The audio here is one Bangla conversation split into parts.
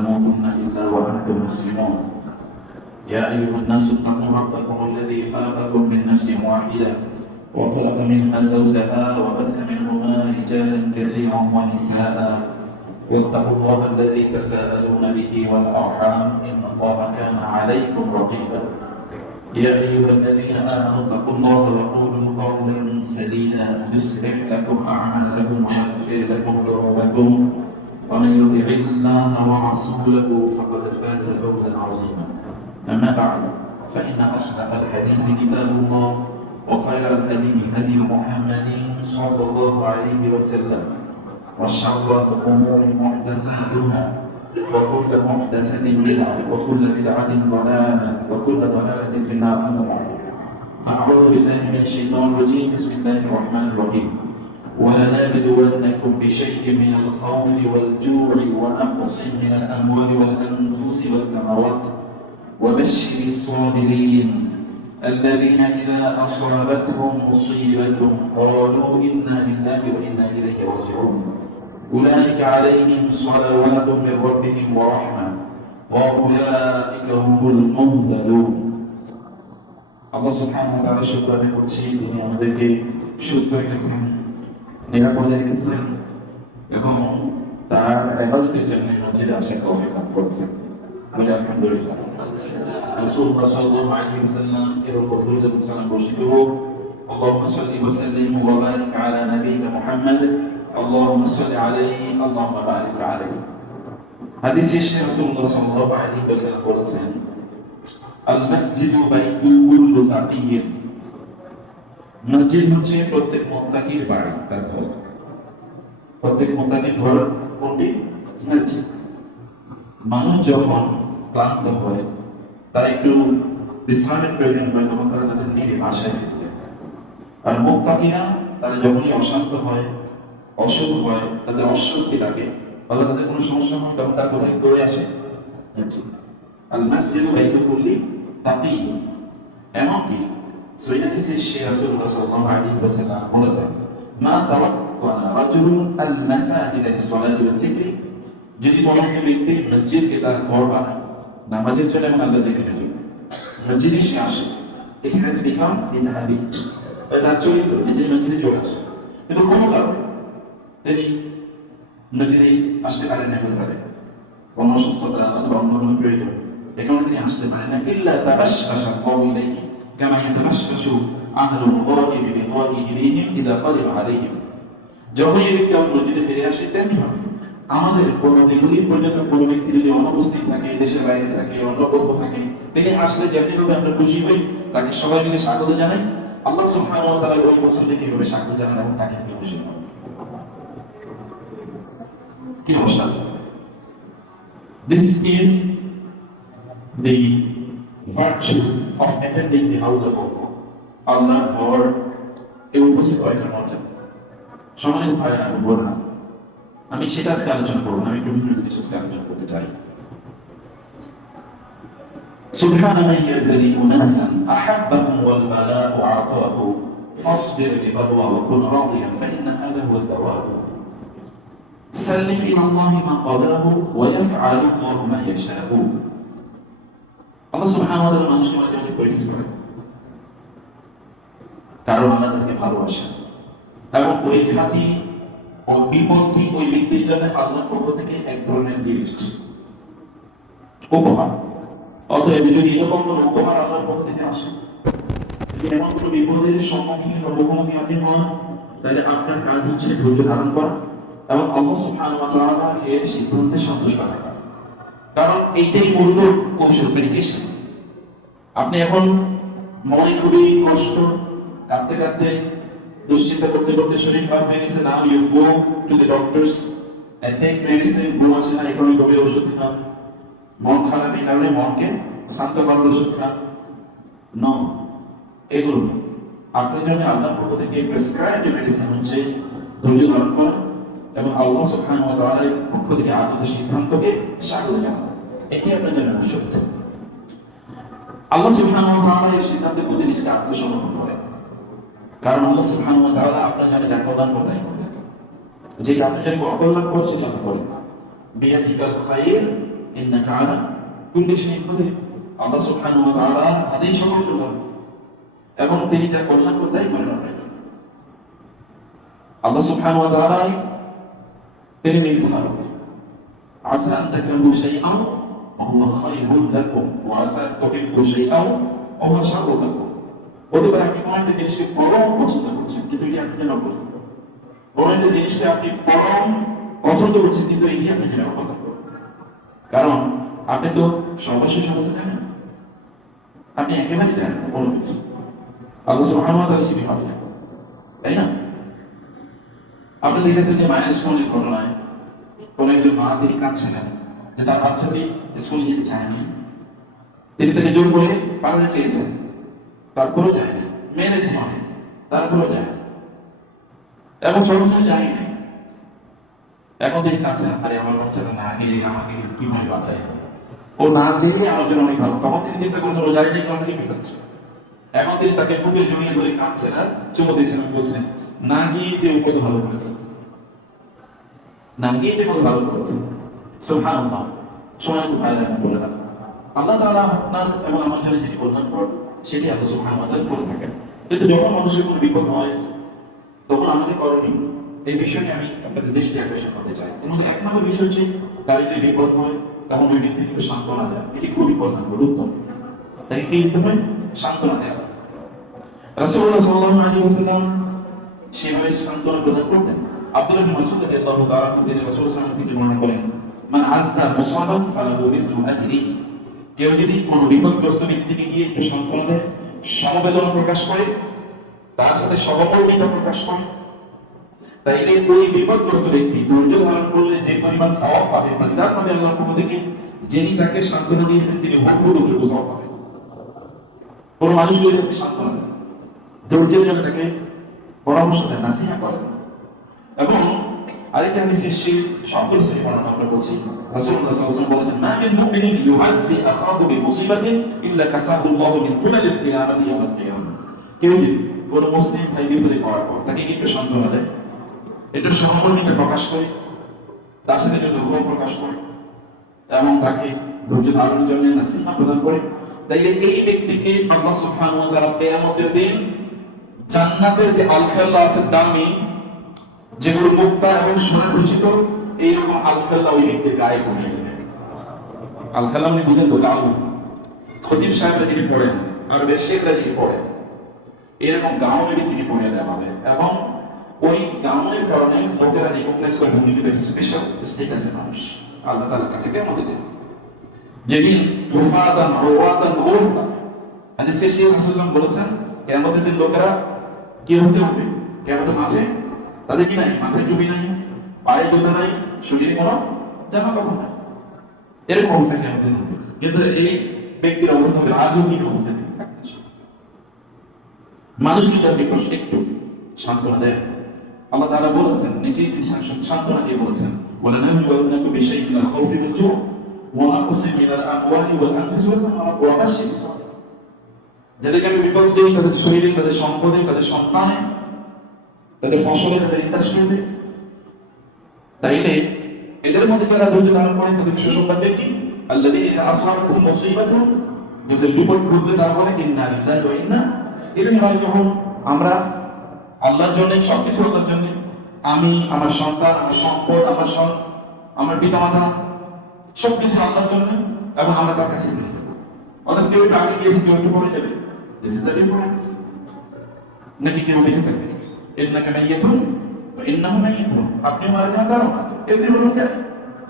تموتن إلا وأنتم مسلمون يا أيها الناس اتقوا ربكم الذي خلقكم من نفس واحدة وخلق منها زوجها وبث منهما رجالا كثيرا ونساء واتقوا الله الذي تساءلون به والأرحام إن الله كان عليكم رقيبا يا أيها الذين آمنوا اتقوا الله وقولوا قولا سديدا يصلح لكم أعمالكم ويغفر لكم ذنوبكم ومن يطع الله ورسوله فقد فاز فوزا عظيما أما بعد فإن أصدق الحديث كتاب الله وخير الهدي هدي محمد صلى الله عليه وسلم وشر الأمور محدثاتها وكل محدثة بدعة وكل بدعة ضلالة وكل ضلالة في النار أما بعد أعوذ بالله من الشيطان الرجيم بسم الله الرحمن الرحيم ولنبلونكم بشيء من الخوف والجوع ونقص من الأموال والأنفس والثمرات وبشر الصابرين الذين إذا أصابتهم مصيبة قالوا إنا لله وإنا إليه راجعون أولئك عليهم صلوات من ربهم ورحمة وأولئك هم المهتدون আল্লাহ সুবহানাহু ওয়া তাআলা শুকর আদায় করছি তিনি আমাদেরকে সুস্থ রেখেছেন নিরাপদে রেখেছেন এবং তার ইবাদতের জন্য মসজিদে আসার তৌফিক দান করেছেন বলে আলহামদুলিল্লাহ রাসূলুল্লাহ সাল্লাল্লাহু আলাইহি ওয়াসাল্লাম এর উপর দরুদ ও সালাম বর্ষিত হোক اللهم صل وسلم وبارك على نبينا محمد اللهم صل عليه اللهم بارك عليه হাদিসে রাসূলুল্লাহ সাল্লাল্লাহু আলাইহি ওয়াসাল্লাম বলেছেন আল মসজিদু বাইতুল কুল্লি তাকিয়্যিন মসজিদ হচ্ছে প্রত্যেক মুত্তাকির বাড়ি তার ঘর প্রত্যেক মুত্তাকির ঘর কোনটি মসজিদ মানুষ যখন ক্লান্ত হয় তার একটু বিশ্রামের প্রয়োজন হয় তখন তারা তাদের নিজের বাসায় ফিরে যায় আর মুত্তাকিরা তারা যখনই অশান্ত হয় অসুখ হয় তাদের অস্বস্তি লাগে তাহলে তাদের কোনো সমস্যা হয় তখন তার কোথায় দৌড়ে আসে আল মসজিদু বাইতুল কুল্লি তাকিয়্যিন এমনকি সহিহ হাদিসে রাসূলুল্লাহ সাল্লাল্লাহু আলাইহি ওয়াসাল্লাম বলেছেন মা তাওয়াক্কানা রাজুলুন আল মাসাজিদ লিস-সালাতি ওয়াল-যিকরি যদি কোনো ব্যক্তি মসজিদকে তার ঘর বানায় নামাজের জন্য এবং আল্লাহর যিকিরের জন্য মসজিদে সে আসে it has become his habit তার চরিত্র তিনি মসজিদে চলে আসে কিন্তু কোনো কারণে তিনি মসজিদে আসতে পারেন না বলে কোনো অসুস্থতা অথবা অন্য কোনো প্রয়োজন এখানে তিনি আসতে পারেন না ইল্লা তাবাশশাশা কওমিলাইহি كما يتبشش أهل الغائب بغائبهم إذا قدم عليهم যখন এই ব্যক্তি মসজিদে ফিরে আসে তেমনি ভাবে আমাদের কোনো দিনগুলি পর্যন্ত কোনো ব্যক্তি যদি অনুপস্থিত থাকে দেশের বাইরে থাকে অন্য কোথাও থাকে তিনি আসলে যেমনি ভাবে আমরা খুশি হই তাকে সবাই মিলে স্বাগত জানাই আল্লাহ সুবহানাহু ওয়া তাআলা ওই মুসলিমকে কিভাবে স্বাগত জানান এবং তাকে খুশি হয় কি অবস্থা This is the virtue of attending the house of Allah. Allah ঘর এই উপস্থিত হয় না মর্যাদা সম্মানিত ভাইরা বোনেরা আমি সেটা আজকে আলোচনা করবো না আমি একটু ভিন্ন কিছু আজকে আলোচনা করতে চাই سبحان من يبتلي أناسا أحبهم والبلاء أعطاه فاصبر لبلوى وكن راضيا فإن هذا هو الدواء سلم إلى الله ما قضاه ويفعل الله ما يشاء আল্লাহ সুবহানাহু ওয়া তাআলা মানুষকে মাঝে মাঝে পরীক্ষা করেন কারণ আল্লাহ তাকে ভালোবাসেন এবং পরীক্ষাটি ও বিপত্তি ওই ব্যক্তির জন্য আল্লাহর পক্ষ থেকে এক ধরনের গিফট উপহার অতএব যদি এরকম কোনো উপহার আল্লাহর পক্ষ থেকে আসে যদি এমন কোনো বিপদের সম্মুখীন বা মুখোমুখি আপনি হন তাহলে আপনার কাজ হচ্ছে ধৈর্য ধারণ করা এবং আল্লাহ সুবহানাহু ওয়া তাআলার সিদ্ধান্তে সন্তুষ্ট থাকা কারণ এইটাই মূলত কৌশল মেডিকেশন আপনি এখন মনে খুবই কষ্ট কাঁদতে কাঁদতে দুশ্চিন্তা করতে করতে শরীর খারাপ হয়ে গেছে now you go to the doctors and take medicine ঘুম আসে না এখন গভীর ওষুধ খান মন খারাপ এই কারণে মনকে শান্ত করার ওষুধ খান নো এগুলো না আপনি যদি আল্লাহর পক্ষ থেকে প্রেসক্রাইবড মেডিসিন হচ্ছে ধৈর্য ধারণ করা এবং আল্লাহ সুবহানাহু ওয়া তাআলার পক্ষ থেকে আগত সিদ্ধান্তকে স্বাগত জানানো এটি আপনার জন্য সত্য আল্লাহ সুবহানাহু ওয়া তাআলা এই সিদ্ধান্তের প্রতি নিজেকে আত্মসমর্পণ করেন কারণ আল্লাহ সুবহানাহু ওয়া তাআলা আপনার জন্য যা প্রদান করে তাই করে থাকেন যেটা আপনি জন্য অকল্যাণ করছেন আপনি করেন বিয়াদিকাল খায়র ইন্নাকা আলা কুল্লি শাইইন কাদির। আল্লাহ সুবহানাহু ওয়া তাআলা হাতেই সকল কল্যাণ, এবং তিনি যা কল্যাণ করে তাই কল্যাণ। আল্লাহ সুবহানাহু ওয়া তাআলা তিনি নির্ধারক। আসা আন তাকরাহু শাইআন ওয়া হুয়া খায়রুল লাকুম ওয়া আসা আন তুহিব্বু শাইআন ওয়া হুয়া শাররুল লাকুম। হতে পারে আপনি কোনো একটা জিনিসকে পরম পছন্দ করছেন, কিন্তু এটি আপনি যেন অপছন্দ করেন। কোনো একটা জিনিসকে আপনি পরম পছন্দ করছেন, কিন্তু এটি আপনি যেন অপছন্দ করেন। কারণ আপনি তো সর্বশেষ অবস্থা জানেন, আপনি একেবারে জানেন না কোনো কিছু। আল্লাহ সুবহানাহু ওয়া তাআলা সেটি ভালো জানেন, তাই না? আপনি দেখেছেন যে মায়ের স্কুলের ঘটনায় কোন একজন মা তিনি কাঁদছিলেন যে তার বাচ্চাটি স্কুলে যেতে চায়নি। তিনি তাকে জোর করে পাঠাতে চেয়েছেন, তারপরেও যায়নি। মেরেছে অনেক, তারপরেও যায়নি, এবং সর্বশেষ যায়নি। এখন তিনি কাঁদছেন, আরে আমার বাচ্চাটা না গিয়ে আমাকে কিভাবে বাঁচায়, ও না যেয়ে আমার জন্য অনেক ভালো। তখন তিনি চিন্তা করছেন ও যায়নি, কারণ কি হচ্ছে। এখন তিনি তাকে বুকে জড়িয়ে ধরে কাঁদছেন আর চুমো দিচ্ছেন, বলছেন না গিয়ে যে ও কত ভালো করেছে, না গিয়ে যে কত ভালো করেছে। সুবহানাল্লাহ, সময় খুব ভালো লাগে বলে না। আল্লাহ তাআলা আপনার এবং আমার জন্য যেটি কল্যাণ করেন সেটি আল্লাহ সুবহানাহু ওয়া তাআলা করে থাকেন। কিন্তু যখন মানুষের কোনো বিপদ হয় তখন আমাদের করণীয়, এই বিষয়ে আমি আপনাদের দৃষ্টি আকর্ষণ করতে চাই। এর মধ্যে এক নম্বর বিষয় হচ্ছে তার যদি বিপদ হয় তখন ওই ব্যক্তিকে সান্ত্বনা দেওয়া, এটি খুবই কল্যাণ করে উত্তম। তাই কি দিতে হয়? সান্ত্বনা দেওয়া। রাসূলুল্লাহ সাল্লাল্লাহু আলাইহি ওয়াসাল্লাম সেভাবে সান্ত্বনা প্রদান করতেন। আব্দুল্লাহ ইবনে মাসউদ রাদিয়াল্লাহু তাআলা তিনি রাসূল সাল্লাল্লাহু আলাইহি ওয়াসাল্লাম থেকে বর্ণনা করেন, মান আযযা মুসাবান ফালাহু মিসলু আজরিহি। কেউ যদি কোনো বিপদগ্রস্ত ব্যক্তিকে গিয়ে একটু সান্ত্বনা দেয়, সমবেদনা প্রকাশ করে, তার সাথে সহমর্মিতা প্রকাশ করে, তাইলে ওই বিপদগ্রস্ত ব্যক্তি ধৈর্য ধারণ করলে যে পরিমাণ সওয়াব পাবে, পরিদান পাবে আল্লাহর পক্ষ থেকে, যিনি তাকে সান্ত্বনা দিয়েছেন তিনি বহু সওয়াব পাবেন। কোনো মানুষ যদি তাকে সান্ত্বনা দেয়, ধৈর্যের জন্য তাকে পরামর্শ দেন, নাসিহা করেন। এবং আরেকটা হাদিসে সেই সকল সহিহ বর্ণনা আমরা বলছি, রাসূলুল্লাহ সাল্লাল্লাহু আলাইহি ওয়াসাল্লাম বলেছেন, মা মিন মুমিনিন ইউআসি আখাহু বিমুসিবাতিন ইল্লা কাসাহু আল্লাহু মিন কুল্লিল কিয়ামাতি ইয়াউমাল কিয়ামাহ। কেউ যদি কোনো মুসলিম ভাই বিপদে পড়ার পর তাকে একটু সান্ত্বনা দেয়, একটু সহমর্মিতা প্রকাশ করে, তার সাথে একটু দুঃখ প্রকাশ করে, এবং তাকে ধৈর্য ধারণের জন্য নাসিহা প্রদান করে, তাইলে এই ব্যক্তিকে আল্লাহ সুবহানাহু ওয়া তাআলা কিয়ামতের দিন জান্নাতের যে আল-খাল্লা আছে দামি, যেগুলো মুক্তা এবং সোনা খচিত, এইরকম আল-খাল্লা ওই ব্যক্তির গায়ে পরিয়ে দেবে। আল-খাল্লা আপনি বুঝেন তো, গাউন খতিব সাহেবরা যিনি পড়েন আর শেখরা যিনি পড়েন, এরকম গাউন ওই ব্যক্তিকে পরিয়ে দেওয়া হবে। এবং ওই গাউনের কারণে লোকেরা রিকগনাইজ করে ভূমিকা একটা স্পেশাল স্টেটাসের মানুষ আল্লাহ তাআলার কাছে কিয়ামতের দিন, যেদিন হুফাতান উওয়াতান গুরবা। হাদিসে সেই রাসূল বলেছেন কিয়ামতের দিন লোকেরা কি অবস্থা হবে? কিয়ামতের মাঠে তাদের কি নাই? মাথায় টুপি নাই, পায়ে জুতা নাই, শরীরে কোনো জামা কাপড় নাই, এরকম অবস্থা কিয়ামতের দিন। কিন্তু এই ব্যক্তির অবস্থা হবে রাজকীয় অবস্থা। মানুষ যদি আপনি একটু সান্ত্বনা দেন, আল্লাহ তাআলা বলেছেন, নিজেই তিনি সান্ত্বনা দিয়ে বলেছেন, ওয়ালানাবলুওয়ান্নাকুম বিশাইইন মিনাল খাউফি ওয়াল জু'i ওয়া নাকসিন মিনাল আমওয়ালি ওয়াল আনফুসি ওয়াস সামারাত ওয়া বাশশিরিস সাবিরিন। যাদেরকে আমি বিপদ দেই তাদের শরীরে, তাদের সম্পদে, তাদের সন্তানে, তাদের ফসলে, তাদের ইন্ডাস্ট্রিতে, তাইলে এদের মধ্যে যারা ধৈর্য ধারণ করেন তাদের সুসংবাদ দেন কি? আল্লাযীনা ইযা আসাবাতুহুম মুসীবাতুন, যাদের বিপদ ঘটলে তারা বলে ইন্না লিল্লাহি ওয়া ইন্না ইলাইহি রাজিউন। আমরা আল্লাহর জন্য, সবকিছু আল্লাহর জন্য, আমি, আমার সন্তান, আমার সম্পদ, আমার পিতামাতা, সবকিছু আল্লাহর জন্য, এবং আমরা তার কাছে ফিরে যাব। অর্থাৎ কেউ আগে গিয়েছে, কেউ একটু পরে যাবে। This is the difference. নাকি কেউ বেঁচে থাকবে, ইন্নাকা মাইয়াতুন ওয়া ইন্নাহুম মাইয়াতুন, আপনি মারা যাবেন, তারও মারা যাবে। কেউ কেউ বলুন যায়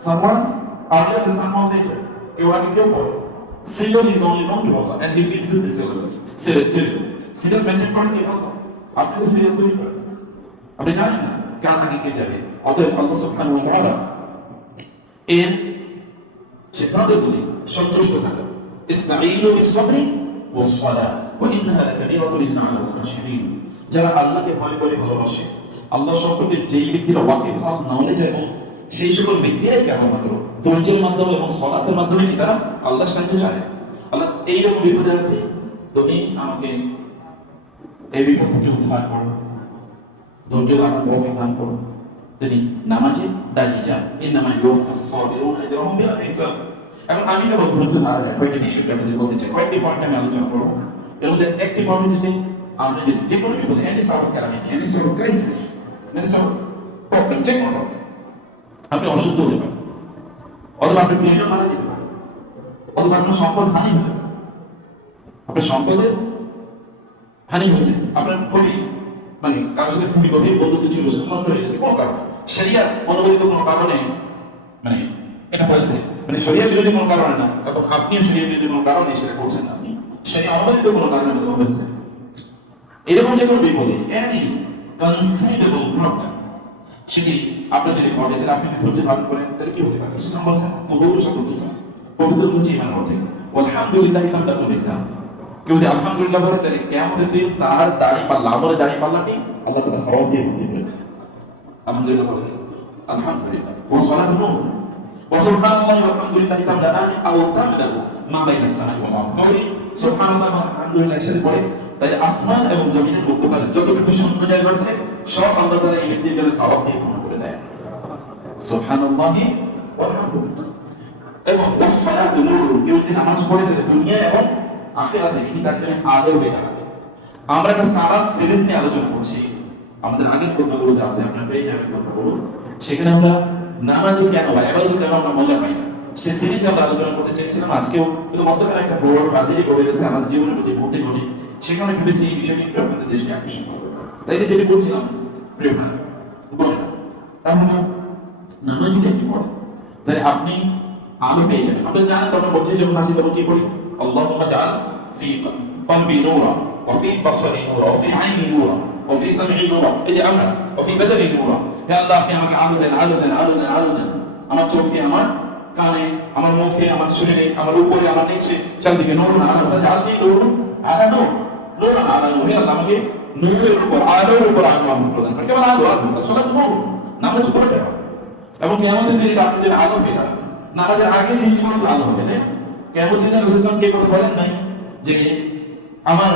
someone earlier and someone later, কেউ আগে কেউ পরে। Serial is only known to Allah, and if it is the syllabus, serial maintain করেন কে? আল্লাহ। আপনি তো সিরিয়াল তৈরি করেন, আপনি জানেন না কার আগে কে যাবে। অতএব আল্লাহ সুবহানাহু ওয়া তাআলা এর সিদ্ধান্তের প্রতি সন্তুষ্ট থাকা। ইসতাঈনু বিস-সাবরি ওয়াস-সালাহ ওয়া ইন্নাহা লাকাবীরাতুন ইল্লা আলাল খাশিঈন। যারা আল্লাহকে ভয় করে ভালোবাসে, আল্লাহ সম্পর্কে যেই ব্যক্তিরা ওয়াকিফ নলেজ, এবং সেই সকল ব্যক্তিরাই কেবলমাত্র ধৈর্যের মাধ্যমে এবং সালাতের মাধ্যমে কি তারা আল্লাহর সাহায্য চায়। আল্লাহ এইরকম বিপদে আছে, তুমি আমাকে এই বিপদ থেকে উদ্ধার করো, ধৈর্য ধারণ তৌফিক দান করো। তিনি নামাজে দাঁড়িয়ে যান, ইন্নামা ইউওয়াফাস সাবিরুনা আজরাহুম বিগয়রি হিসাব। এখন আমি কেবল ধৈর্য ধারণের কয়েকটি বিষয়কে আমি বলতে চাই, কয়েকটি পয়েন্ট আমি আলোচনা করবো। এর মধ্যে একটি পয়েন্ট হচ্ছে আমরা যদি যে কোনো বিপদে any sort of calamity, any sort of crisis, any sort of problem, যে কোনো প্রবলেম, আপনি অসুস্থ হতে পারেন, অথবা আপনি প্রিয়জন মারা যেতে পারেন, অথবা আপনার সম্পদ হানি হতে পারে, আপনার সম্পদের হানি হয়েছে, আপনার খুবই মানে কারোর সাথে খুবই গভীর বন্ধুত্ব ছিল, সেটা নষ্ট হয়ে গেছে কোনো কারণে, শরিয়ার অনুমোদিত কোনো কারণে মানে এটা হয়েছে, মানে শরিয়া বিরোধী কোনো কারণে না, এবং আপনিও শরিয়া বিরোধী কোনো কারণে সেটা করছেন, আপনি শরিয়া অনুমোদিত কোনো কারণে হয়েছে, এরকম যে কোনো বিপদে এনি কনসিডেবল প্রবলেম সেটি আপনি যদি ঘটে, তাহলে আপনি ধৈর্য ধারণ করেন, তাহলে কি হতে পারে? ইসলাম বলেছেন তবুও সকলকে পবিত্র হচ্ছে ইমান অর্থে আলহামদুলিল্লাহ তামলাকুল লিসান। কেউ যদি আলহামদুলিল্লাহ বলে, তাহলে কিয়ামতের দিন তার দাড়ি পাল্লা, আমলের দাড়ি পাল্লাটি আল্লাহ তাআলা সওয়াব দিয়ে ভর্তি করে দেন। আলহামদুলিল্লাহ বলেন, আলহামদুলিল্লাহ ওয়া সালাতু নূর ওয়া সুবহানাল্লাহি ওয়া আলহামদুলিল্লাহি তামলাআনি আও তামলাউ মা বাইনাস সামাই ওয়াল আরদ। তাহলে সুবহানাল্লাহ ওয়া আলহামদুলিল্লাহ একসাথে পড়ে, তাই আসমান এবং জমিনের মধ্যকার যতটুকু শূন্য জায়গা আছে সব আল্লাহ তাআলা এই ব্যক্তির জন্য সওয়াব দিয়ে পূর্ণ করে দেয়। সুবহানাল্লাহি ওয়া আলহামদুলিল্লাহ। এবং ওয়াসসালাতু নূর, কেউ যদি নামাজ পড়ে তাহলে দুনিয়া এবং আখিরাতে এটি তার জন্য আলো হয়ে দাঁড়াবে। আমরা একটা সালাত সিরিজ নিয়ে আলোচনা করছি, আমাদের আগের কথাগুলোতে আছে, আপনারা পেয়ে যাবেন কথাগুলো, সেখানে আমরা নামাজে কেন বা ইবাদতে কেন আমরা মজা পাই না, সে সিরিজ আমরা আলোচনা করতে চেয়েছিলাম। আজকেও কিন্তু মধ্যখানে একটা বড় বাজেটই করে গেছে আমাদের জীবনের প্রতি ভর্তি করে, সেখানে ভেবেছি এই বিষয়টি একটু আপনাদের দেশে আপনি তাই যেটি বলছিলাম প্রিয় ভাই বোনেরা, তাহলে নামাজ যদি আপনি পড়েন তাহলে আপনি আলো পেয়ে যাবেন। আমরা জানেন তো আমরা মসজিদে যখন আসি তখন কি পড়ি? আল্লাহুম্মা জাআল ফি কলবি নূরা ওয়া ফি বাসারি নূরা ওয়া ফি আইনি নূরা ওয়া ফি সামঈ নূরা, এই যে আমরা ওয়া ফি বাদানি নূরা, হে আল্লাহ আপনি আমাকে আলো দেন, আলো দেন, আলো দেন, আলো দেন, আমার চোখে, আমার কানে, আমার মুখে, আমার শরীরে, আমার উপরে, আমার নিচে, চারদিকে নূর আলা ফাজআলনি নূর আলা নূর, নূর আলা নূর, হে আল্লাহ আমাকে নূরের উপর, আলোর উপর আলো প্রদান করেন। কেবল আলো, আলো সালাত নূর, নামাজ পড়তে হবে এবং কিয়ামতের দিনে আপনাদের আলো পেয়ে যাবে। নামাজের আগের দিনগুলো আলো হবে না। কিয়ামতের দিনে রাসূল সাল্লাল্লাহু আলাইহি ওয়াসাল্লাম কে কথা বলেন নাই যে আমার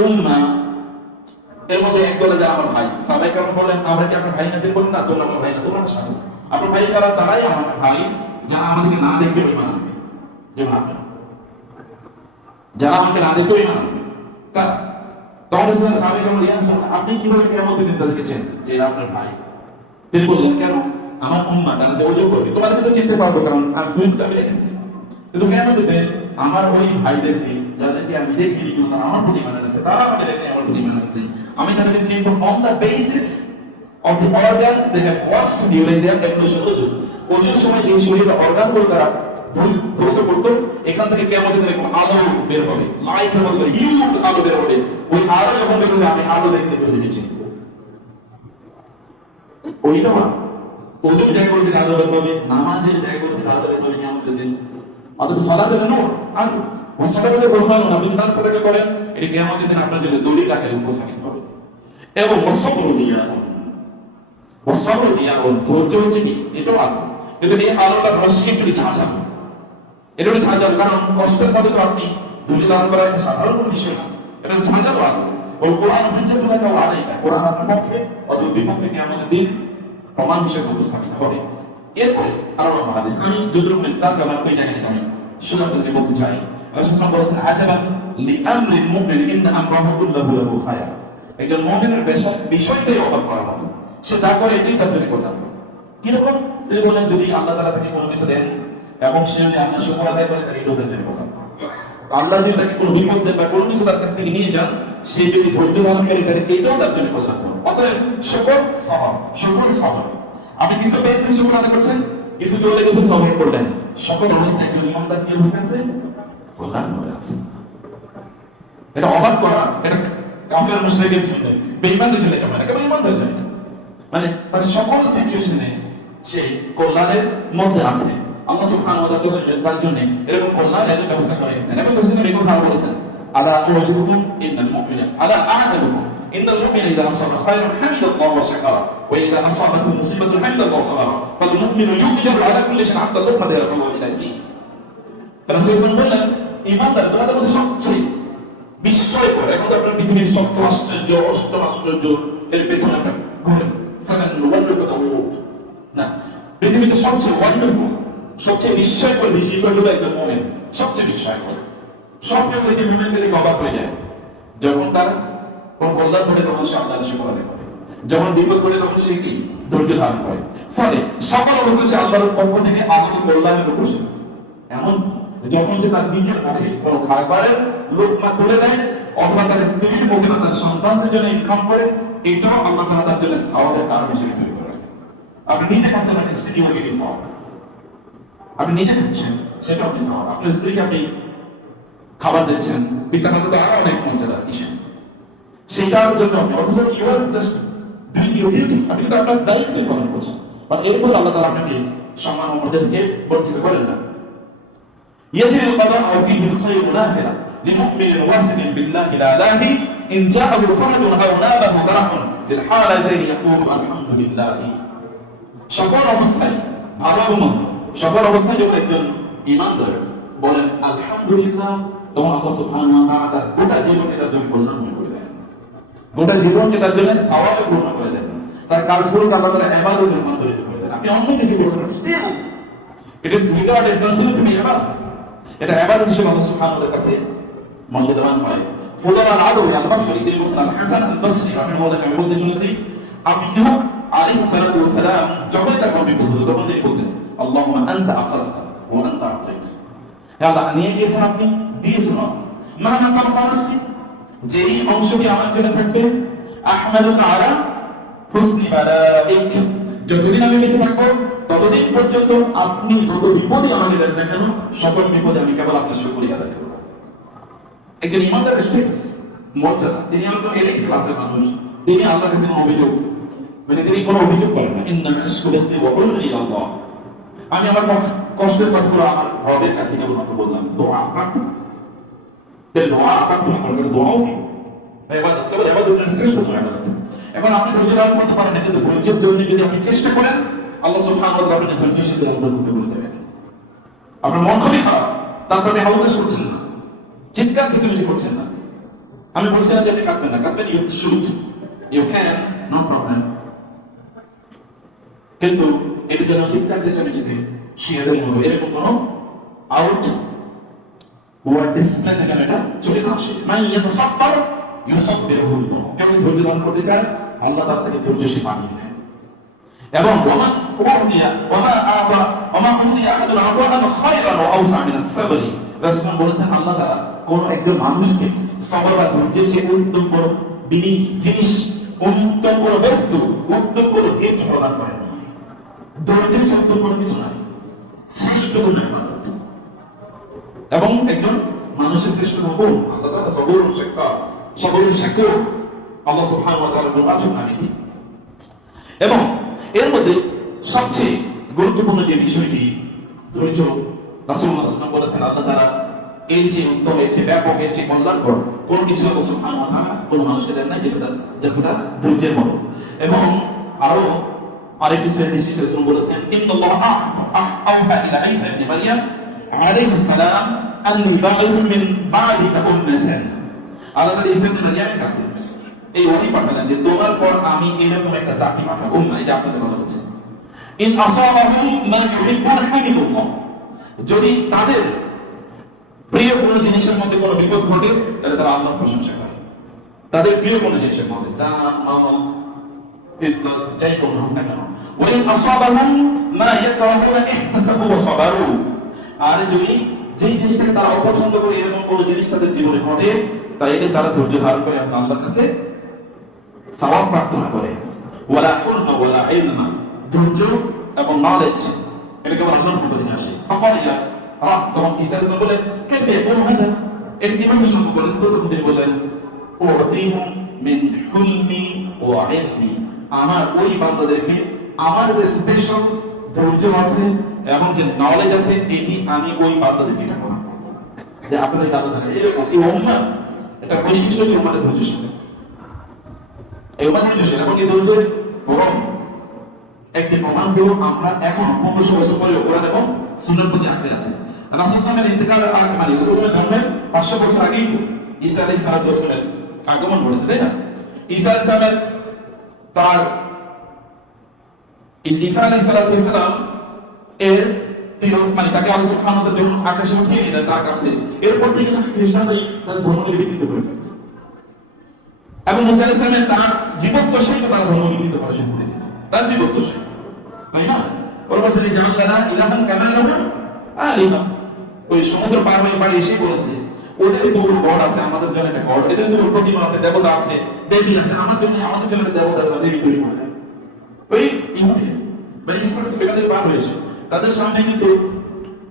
উম্মাহ এর মধ্যে একদল যারা আমার ভাই, সাহাবায়ে কেরাম বলেন আমরা কি আপনার ভাই না? তিনি বলেন না, তোমরা আমার ভাই না, তোমরা আমার সাথী। আপনার ভাই কারা? তারাই আমার ভাই যারা আমাদেরকে না দেখে ঈমান আনবে, যেমন আপনি, যারা আমাকে না দেখে ঈমান আনবে তারা। তখন সাহাবায়ে কেরাম বলেন আপনি কিভাবে কিয়ামতের দিন তাদেরকে চেনেন যে এরা আপনার ভাই? তিনি বললেন কেন? আমার উম্মাহ তারা যে ওজো করবে, তোমাদেরকে তো চিনতে পারবো কারণ তুমি তো আমি দেখেছি, কিন্তু কিয়ামতের দিন আমার ওই ভাইদেরকে যাদেরকে আমি দেখিনি কিন্তু তারা আমার প্রতি ঈমান এনেছে, তারা আমাকে দেখে আমার প্রতি ঈমান এনেছে, আমি তাদেরকে চিনব on the basis of the organs they have washed during their ablution ওজো। ওজোর সময় যে শরীরের অর্গানগুলো তারা ধৌত করতো, এখান থেকে কিয়ামতের দিনে একটা আলো বের হবে, লাইটের মতো হিউজ আলো বের হবে। ওই আলো যখন বের হবে আমি আলো দেখতে পেয়ে চিনব। ওইটা না ওজোর জায়গাগুলোতে আলো বের হবে, নামাজের জায়গাগুলোতে আলো বের হবে কিয়ামতের দিন। অতএব সালাতের নূর আর সালাতের বলবেন আপনি তার সালাতে করেন, এটি কিয়ামতের দিন আপনার জন্য দলিল আকারে উপস্থাপিত হবে। এবং ওয়াসসাবরু দিয়া ধৈর্য হচ্ছে কি? এটাও আলো, কিন্তু এই আলোটা রশ্মি একটু ঝাঁঝালো, এটা হলো ঝাঁঝালো, কারণ কষ্টের পথে তো আপনি ধৈর্য ধারণ করা একটা সাধারণ বিষয় না, এটা ঝাঁঝালো আলো। ওই কোরআন হুজ্জাতুন লাকা ওয়া আলাইকা, কোরআন আপনার পক্ষে অথবা বিপক্ষে কিয়ামতের দিন প্রমাণ হিসেবে উপস্থাপিত হবে। এরপরে আরো হাদিস, আমি যতটুকু বিস্তার আমার কই জানি না, আমি শুধু আপনাদের বলতে চাই। রাসূল সাল্লাল্লাহু আলাইহি ওয়াসাল্লাম বলেছেন আজাবান লিআমরিল মুমিন ইন্না আমরাহু কুল্লুহু লাহু খায়র, একজন মুমিনের বিষয়টাই অবাক করার মতো, সে যা করে এটাই তার জন্য কল্যাণ। কিরকম? তিনি বলেন যদি আল্লাহ তাআলা তাকে কোনো কিছু দেন এবং সে যদি আল্লাহর শুকর আদায় করে তাহলে এটাও তার জন্য কল্যাণ। আল্লাহ যদি তাকে কোনো বিপদ দেন বা কোনো কিছু তার কাছ থেকে নিয়ে যান, সে যদি ধৈর্য ধারণ করে তাহলে এটাও তার জন্য কল্যাণ। অতএব শুকর সবর, শুকর সবর। আপনি কিছু পেয়েছেন শুকর আদায় করছেন, কিছু চলে গেছে সবর করলেন, সকল অবস্থায় একজন ইমানদার কি অবস্থা আছে? কল্যাণ মধ্যে আছে। এটা অবাক করা, এটা কাফের মুশরিকের জন্য, বেঈমানদের জন্য কেমন, এটা কেবল ইমানদারের জন্য, মানে তার সকল সিচুয়েশনে সে কল্যাণের মধ্যে আছে। আল্লাহ সুবহানাহু ওয়া তাআলা তার জন্য এরকম কল্যাণের ব্যবস্থা করে রেখেছেন। এবং রাসূল এই কথা বলেছেন আলা উজিবুকুম ইন্নাল মুমিনা আলা আ'জাবুকুম ইন্নাল মুমিনা ইযা আসাবা খায়রান হামিদাল্লাহ ওয়া শাকারা ওয়া ইযা আসাবাতহু মুসিবাতুন হামিদাল্লাহ ওয়া সাবারা ফাল মুমিনু ইউজারু আলা কুল্লি শাইইন হাত্তা লুকমাতা ইয়ারফাউ ইলাইহি। রাসূল বলেন ঈমানদার তোমাদের মধ্যে সবচেয়ে বিস্ময়কর, এখন তো আপনার পৃথিবীর সপ্তম আশ্চর্য, অষ্টম আশ্চর্য এর পেছনে আপনার ঘুরেন, seven wonders of the world না, পৃথিবীতে সবচেয়ে ওয়ান্ডারফুল সবচেয়ে বিস্ময়কর বিষয় হলো একজন মুমিন, সবচেয়ে বিস্ময়কর সবচেয়ে দেখে মুমিনদের অবাক হয়ে যায় যখন তার কোন কল্যাণ ঘটে তখন সে আল্লাহর শুকর আদায় করে, যখন বিপদ ঘটে তখন সে কি ধৈর্য ধারণ করে। ফলে সকল অবস্থায় সে আল্লাহর পক্ষ থেকে আগত কল্যাণের উপর সে এমন যখন যে তার নিজের মুখে কোনো খাবারের লোকমা তুলে দেয় অথবা তার স্ত্রীর মুখে তার সন্তানদের জন্য ইনকাম করে, এটাও আল্লাহ তাআলা তার জন্য সওয়াবের কারণ হিসেবে তৈরি করে রাখেন। আপনি নিজে খাচ্ছেন, আপনার স্ত্রী মুখে সওয়াব, আপনি নিজে খাচ্ছেন সেটা আপনি সওয়াব, আপনার স্ত্রীকে আপনি খাবার দিচ্ছেন, পিতা মাতা তো আরো অনেক মর্যাদার বিষয়, সেটার জন্য আপনি অথচ you are just doing your duty, আপনি কিন্তু আপনার দায়িত্ব পালন করছেন, মানে এরপর আল্লাহ তাআলা আপনাকে সম্মান ও মর্যাদা থেকে বঞ্চিত করেন না। يجري القضاء فيه الخير نافلة لمؤمن واثق بالله لا لاهي إن جاءه فرج أو نابه درع في الحالتين يقول الحمد لله। সকল অবস্থায় ভালো এবং মন্দ, সকল অবস্থায় যখন একজন ঈমানদার বলেন আলহামদুলিল্লাহ, তখন আল্লাহ সুবহানাহু ওয়া তাআলা গোটা জীবনকে তার জন্য কল্যাণময় করে দেন, গোটা জীবনকে তার জন্য সওয়াবে পূর্ণ করে দেন, তার কাজগুলোকে আল্লাহ তাআলা ইবাদতে রূপান্তরিত করে দেন। আপনি অন্য কিছু করছেন, still it is regarded considered to be ইবাদত, এটা ইবাদত হিসেবে আল্লাহ সুবহানাহু ওয়া তাআলার কাছে মর্যাদাবান হয়। ফুলাল আল-আদওয়ী আল-বসরি তিনি বলেন আল-হাসান আল-বসরি রাহিমাহুল্লাহ আমি বলতে শুনেছি, আপনি আলাইহিস সালাতু ওয়াস সালাম যখন তার বিপদ হতো তখন তিনি বলতেন আল্লাহুম্মা আনতা আখাযতা ওয়া আনতা আতাইতা, হে আল্লাহ নিয়ে গিয়েছেন আপনি, দিয়েছেন আপনি, মানা কাম পারছি, যেই অংশটি আমার জন্য থাকবে আহমাদুকা আলা হুসনি বালাইক, যতদিন আমি বেঁচে থাকবো ততদিন পর্যন্ত আপনি যত বিপদে আমাকে দেন না কেন সকল বিপদে আমি কেবল আপনার শুকরিয়া আদায় করব। একজন ইমানদারের স্ট্যাটাস মর্যাদা, তিনি একদম এলিট ক্লাসের মানুষ, তিনি আল্লাহর কাছে কোনো অভিযোগ মানে তিনি কোনো অভিযোগ করেন না। ইন্নামা আশকু বাসি ওয়া উযরি ইলা আল্লাহ, আমি আমার কষ্টের কথাগুলো আমার রবের কাছে কেবলমাত্র বললাম, দোয়া প্রার্থনা, দোয়া প্রার্থনা করেন, দোয়াও কি ইবাদত, কেবল ইবাদতের শ্রেষ্ঠ ইবাদত। এখন আপনি ধৈর্য ধারণ করতে পারেন না, কিন্তু ধৈর্যের জন্য যদি আপনি চেষ্টা করেন আল্লাহ সুবহানাহু ওয়া তাআলা আপনাকে ধৈর্যশীলদের অন্তর্ভুক্ত করে দেবেন। আপনার মন খুবই খারাপ, তারপরে হাউদাস করছেন না, চিৎকার চেঁচামেচি করছেন না, আমি বলছি না যে আপনি কাঁদবেন না, কাঁদবেন, you should, you can, no problem, কিন্তু এটা যেন চিৎকার চেঁচামেচিতে শিয়াদের মতো এরকম কোনো আউট ওয়ার্ড ডিসপ্লে থেকে এটা চলে না আসে। মানে ইয়াতাসাব্বার ইউসাব্বিরুল্লাহ, কেন ধৈর্য ধারণ করতে চায় আল্লাহ তাআলা তাকে ধৈর্যশীল বানিয়ে দেন। এবং ওমা উতিয়া আহাদুন আতাআন খায়রান ওয়া আওসা মিনাস সাবরি, রাসূল বলেছেন আল্লাহ তাআলা কোন একজন মানুষকে সবর বা ধৈর্যের চেয়ে উত্তম কোন জিনিস, উত্তম কোন বস্তু, উত্তম কোন গিফট প্রদান করেন না। ধৈর্যের চেয়ে উত্তম কোনো কিছু নাই, শ্রেষ্ঠ কোন ইবাদত। এবং একজন মানুষের শ্রেষ্ঠ গুণ আল্লাহ তাআলা সবরুন শাকর, সবরুন শাকর আল্লাহ সুবহানাহু ওয়া তাআলার নির্বাচন নামটি। এবং এর মধ্যে সবচেয়ে গুরুত্বপূর্ণ যে বিষয়টি ধৈর্য, রাসূলুল্লাহ সাল্লাল্লাহু আলাইহি ওয়াসাল্লাম বলেছেন আল্লাহ তাআলা এর যে উত্তম, এর যে ব্যাপক, এর যে কল্যাণকর কোন কিছু আল্লাহ সুবহানাহু ওয়া তাআলা কোন মানুষকে দেন না যেটা ধৈর্যের মতো। এবং আরো আরেকটি হাদিসে রাসূল বলেছেন ইন্নাল্লাহ আওহা ইলা ঈসা ইবনে মারইয়াম আলাইহিস সালাম আন্নী বা'আথু মিন বা'দিকা উম্মাতান, আল্লাহ তাআলা ঈসা ইবনে মারইয়ামের কাছে এই ওহী পাঠালেন যে তোমার পর আমি এরকম একটা জাতি পাঠাবো, উম্মাহ, এটা আপনাদের কথা বলছে, ইন আসাবাহুম মা ইউহিব্বুন হামিদুল্লাহ, যদি তাদের প্রিয় কোনো জিনিসের মধ্যে কোনো বিপদ ঘটে তাহলে তারা আল্লাহর প্রশংসা করে, তাদের প্রিয় কোনো জিনিসের মধ্যে জান মাল ইজ্জত যাই কোনো হোক না কেন, ওয়া ইন আসাবাহুম মা ইয়াকরাহুনা ইহতাসাবু ওয়া সাবারু, আর যদি যেই জিনিসটাকে তারা অপছন্দ করে এরকম কোনো জিনিস তাদের জীবনে ঘটে তাইলে তারা ধৈর্য ধারণ করে আল্লাহর কাছে সওয়াব প্রার্থনা করে। ওয়ালা হুলমা ওয়ালা ইলমা, ধৈর্য এবং নলেজ এটা কেবল আল্লাহর পক্ষ থেকে আসে। ফাকারিয়া তখন ঈসা আলাইহিস বলেন কাইফা ইয়াকুনু হাদা, এর কিভাবে সম্ভব বলেন? তো তখন তিনি বলেন উতিহু মিন হুলমি ওয়া ইলমি, আমার ওই বান্দাদেরকে আমার যে স্পেশাল ধৈর্য আছে এবং যে নলেজ আছে এটি আমি ওই বান্দাদেরকে এটা প্রদান করব। যে আপনাদের কাছে থাকে এরকম এই উম্মাহ এটা বৈশিষ্ট্য যে উম্মাহর ধৈর্যশীল, এই উম্মাহ ধৈর্যশীল এবং এই ধৈর্যের পরম একটি প্রমাণ হলো আমরা এখন 1500 বছর পরে কোরআন এবং সুন্নাহর প্রতি আঁকড়ে আছি। রাসূল সাল্লাল্লাহু আলাইহি ওয়াসাল্লামের ইন্তেকালের আগে মানে রাসূল সাল্লাল্লাহু আলাইহি ওয়াসাল্লামের 500 বছর আগেই তো ঈসা আলাইহিস সালামের আগমন ঘটেছে, তাই না? ঈসা আলাইহিস সালাম ঈসা আলাইহিস সালাম এর মানে তাকে আল্লাহ সুবহানাহু ওয়া তাআলা যখন আকাশে উঠিয়ে নিলেন তার কাছে, এরপর থেকে খ্রিস্টানরা তার ধর্ম বিকৃত করে ফেলছে। এবং মুসা আলাইহিস সালামের তার জীবদ্দশায় তারা ধর্ম বিকৃত করা শুরু করে দিয়েছে, তার জীবদ্দশায়, তাই না? ওর বলছে যে জাআলনা ইলাহান কামা লাহু আলিহা, ওই সমুদ্র পার হয়ে বাড়ি এসেই বলেছে ওদের তো গড আছে, আমাদের জন্য একটা গড, এদের তো প্রতিমা আছে, দেবতা আছে, দেবী আছে, আমাদের জন্য একটা দেবতা বা দেবী তৈরি করে দেয়। ওই ইহুদি বা ইসরায়েল থেকে এখান থেকে বার হয়েছে, তাদের সামনে কিন্তু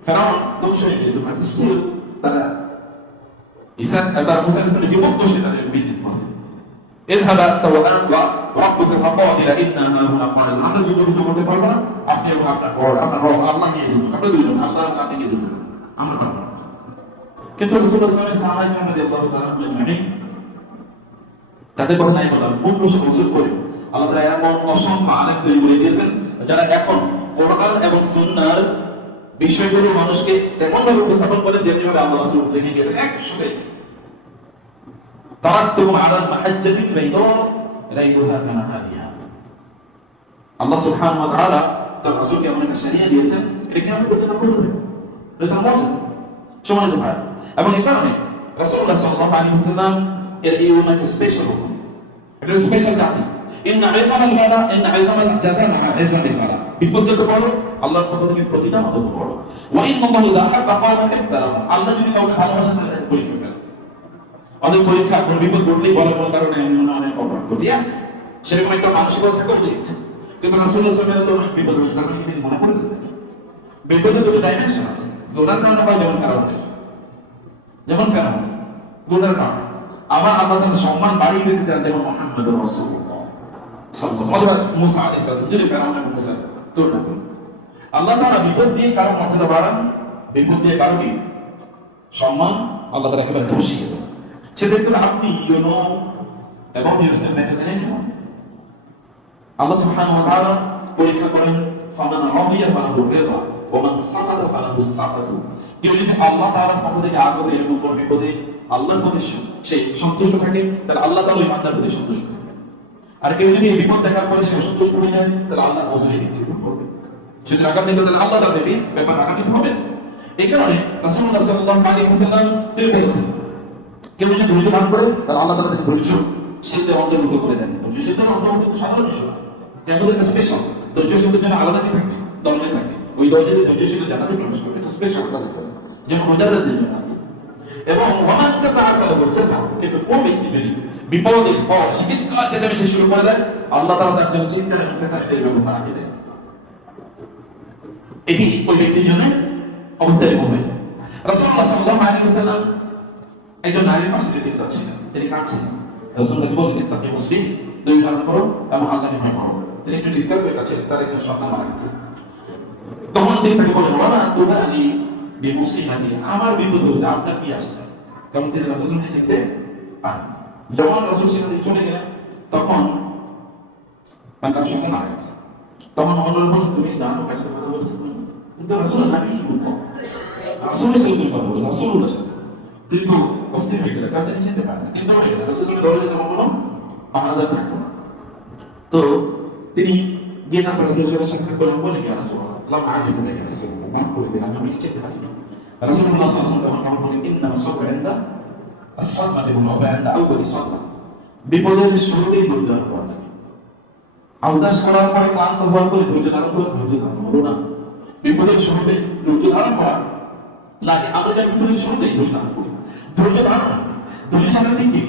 ফেরাউন ধ্বংস হয়ে গেছে, বাট স্টিল তারা তারা মুসা আলাইহিস সালামের জীবদ্দশায় তাদের বিদ্যুৎ আছে। اذهب انت وربك فقاتلا إنا هاهنا قاعدون। আমরা যুদ্ধ করতে পারবো না, আপনি এবং আপনার রব আল্লাহ নিয়ে যুদ্ধ, আমরা দুজন আল্লাহ এবং আপনি নিয়ে যুদ্ধ, আমরা পারবো না। কিন্তু রাসূলুল্লাহ সাল্লাল্লাহু আলাইহি ওয়াসাল্লাম রাদিয়াল্লাহু তাআলা আনহু তাদের কথা নাই বলা, 1500 বছর পরে আল্লাহ তাআলা এমন অসংখ্য আলেম তৈরি করে দিয়েছেন যারা এখন কোরআন এবং সুন্নাহর বিষয়গুলো মানুষকে তেমন ভাবে উপস্থাপন করে যেভাবে আল্লাহ রাসূল লিখে গেছেন একসাথে। তারাকতুম আলা মাহজ্জাতিন বাইদা লাইলুহা কানাহারিহা। আল্লাহ সুবহানাহু ওয়া তাআলা তার রাসূলকে এমন একটা শরিয়া দিয়েছেন, এটা কি আমরা করতে পারবো না? এটা তো মুজিজা, সম্মানিত ভাই। এবং এই কারণে রাসূলুল্লাহ সাল্লাল্লাহু আলাইহি ওয়াসাল্লাম এর এই উম্মাহকে স্পেশাল হুকুম, এটা স্পেশাল জাতি। ইন্না ইসামাল বালা ইন্না ইসামাল জাযা মা ইসামিল বালা, বিপজ্জত বড় আল্লাহর পক্ষ থেকে প্রতিদান অত বড়। ওয়া ইন্নাল্লাহু ইযা হাব্বা কওমান ইবতালাহু, আল্লাহ যদি কাউকে ভালোবাসেন তাহলে তাকে পরীক্ষা ফেলেন। অনেক পরীক্ষা কোন বিপদ ঘটলেই বড় বড় কারণে আমি অনেক অপরাধ করছি, ইয়েস, সেরকম একটা মানসিকতা থাকা উচিত। কিন্তু রাসূলুল্লাহ সাল্লাল্লাহু আলাইহি ওয়াসাল্লাম তো অনেক বিপদ হয়েছে, আপনি কি মনে করেছেন? বিপদের দুটো ডাইমেনশন আছে, গুনার কারণে হয় যেমন ফেরাউনের, গুনার কারণে। আবার আল্লাহ তাআলা সম্মান বাড়িয়ে দিতে চান যেমন মুহাম্মদুর রাসূলুল্লাহ সাল্লাল্লাহু আলাইহি ওয়াসাল্লাম। মুসা আলাইহিস সালাম যদি ফেরাউন এবং মুসা তো না, আল্লাহ তাআলা বিপদ দিয়ে কারো মর্যাদা বাড়ান, বিপদ দিয়ে কারো কি সম্মান আল্লাহ তাআলা একেবারে ধসিয়ে দেন। সে দেখতে আপনি এবং আল্লাহ সুবহানাহু ওয়া তাআলা পরীক্ষা করেন, ফামান রাদিয়া ফালাহু রিদা ওয়া মান সাখাতা ফালাহু সাখাতু। কেউ যদি আল্লাহ তাআলার পক্ষ থেকে আগত এরকম কোন বিপদে আল্লাহর প্রতি সে সন্তুষ্ট থাকে, তাহলে আল্লাহ তাআলা ওই বান্দার প্রতি সন্তুষ্ট থাকবেন। আর কেউ যদি এই বিপদ দেখার পরে সে অসন্তুষ্ট হয়ে যায়, তাহলে আল্লাহ অজরে নির্ভর করবে, সেটা আঘাত নিতে তাহলে আল্লাহ তাআলা নেবে ব্যাপার আঘাত নিতে হবে। এই কারণে রাসূলুল্লাহ সাল্লাল্লাহু আলাইহি ওয়াসাল্লাম তিনি বলেছেন, কেউ যদি ধৈর্য ধারণ করে তাহলে আল্লাহ তাআলা তাকে ধৈর্য শীতের অন্তর্ভুক্ত করে দেন। ধৈর্য শীতের অন্তর্ভুক্ত সাধারণ বিষয়, আমাদের একটা স্পেশাল ধৈর্য শীতের জন্য আলাদা কি থাকবে, দরজা থাকবে, ওই দরজাতে ধৈর্য শীতের জান্নাতে প্রবেশ করবে, এটা স্পেশাল কথা থাকবে, যেমন রোজাদারদের জন্য আছে। এবং ওয়ামান জাযাআ ফালাহু জাযাআ, কিন্তু কোন ব্যক্তি যদি বিপদের পর চিৎকার চেঁচামেচি শুরু করে দেয়, আল্লাহ তাআলা তার জন্য চিৎকার এবং চেঁচামেচির ব্যবস্থা রাখে দেয়। এটি ওই ব্যক্তির জন্য অবস্থা এরকম হয়। রাসূলুল্লাহ সাল্লাল্লাহু আলাইহি ওয়াসাল্লাম একজন নারীর পাশে যেতে চাচ্ছিলেন, তিনি কাঁদছিলেন। রাসূল তাকে বললেন, ইত্তাকি মুসলিম, ধৈর্য ধারণ করো এবং আল্লাহকে ভয় করো। তিনি একটু চিৎকার করে কাছে, তার একজন সন্তান মারা গেছে। তখন তিনি তাকে বললেন, ওয়ালা তুবালি বিমুসিবাতি, আমার বিপদ হয়েছে, আপনার কি আসে? কারণ তিনি রাসূলকে চিনতে পারেন। যখন রাসূল সেখান থেকে চলে গেলেন, তখন তার সন্তান মারা গেছে। তখন অন্যরা বললেন, তুমি জানো কাছে কথা বলছো? কিন্তু রাসূল আমি বলবো, রাসূলের সাথে তুমি কথা বলো, রাসূলুল্লাহর সাথে। তিনি তো অস্থির হয়ে গেলেন, কারণ তিনি চিনতে পারেন না। তিনি দৌড়ে গেলেন, রাসূলের দৌড়ে যেতে কোনো পাহারাদার থাকতো না। তো তিনি গিয়ে তারপর রাসূলের সাথে সাক্ষাৎ করলেন, বলে ইয়া রাসূলুল্লাহ, আল্লাহ আরিফ ইয়া রাসূলুল্লাহ, মাফ করে দিন, আমি চিনতে পারি না। রাসূলুল্লাহ সাল্লাল্লাহু আলাইহি ওয়াসাল্লাম তখন বলেন, ইন্নামাস সাবরু ইনদা আস-সাদমাতি ওয়া হুয়া ইনদা আউয়ালি সাদমা, বিপদের শুরুতেই ধৈর্য ধারণ করা লাগে। আউদাস করার পরে ক্লান্ত হওয়ার পরে ধৈর্য ধারণ করে ধৈর্য ধারণ করো না। বিপদের শুরুতে ধৈর্য ধারণ করা লাগে। আমরা যা বিপদের শুরুতেই ধৈর্য ধারণ করি, ধৈর্য ধারণ ধৈর্য ধারণের তিনটি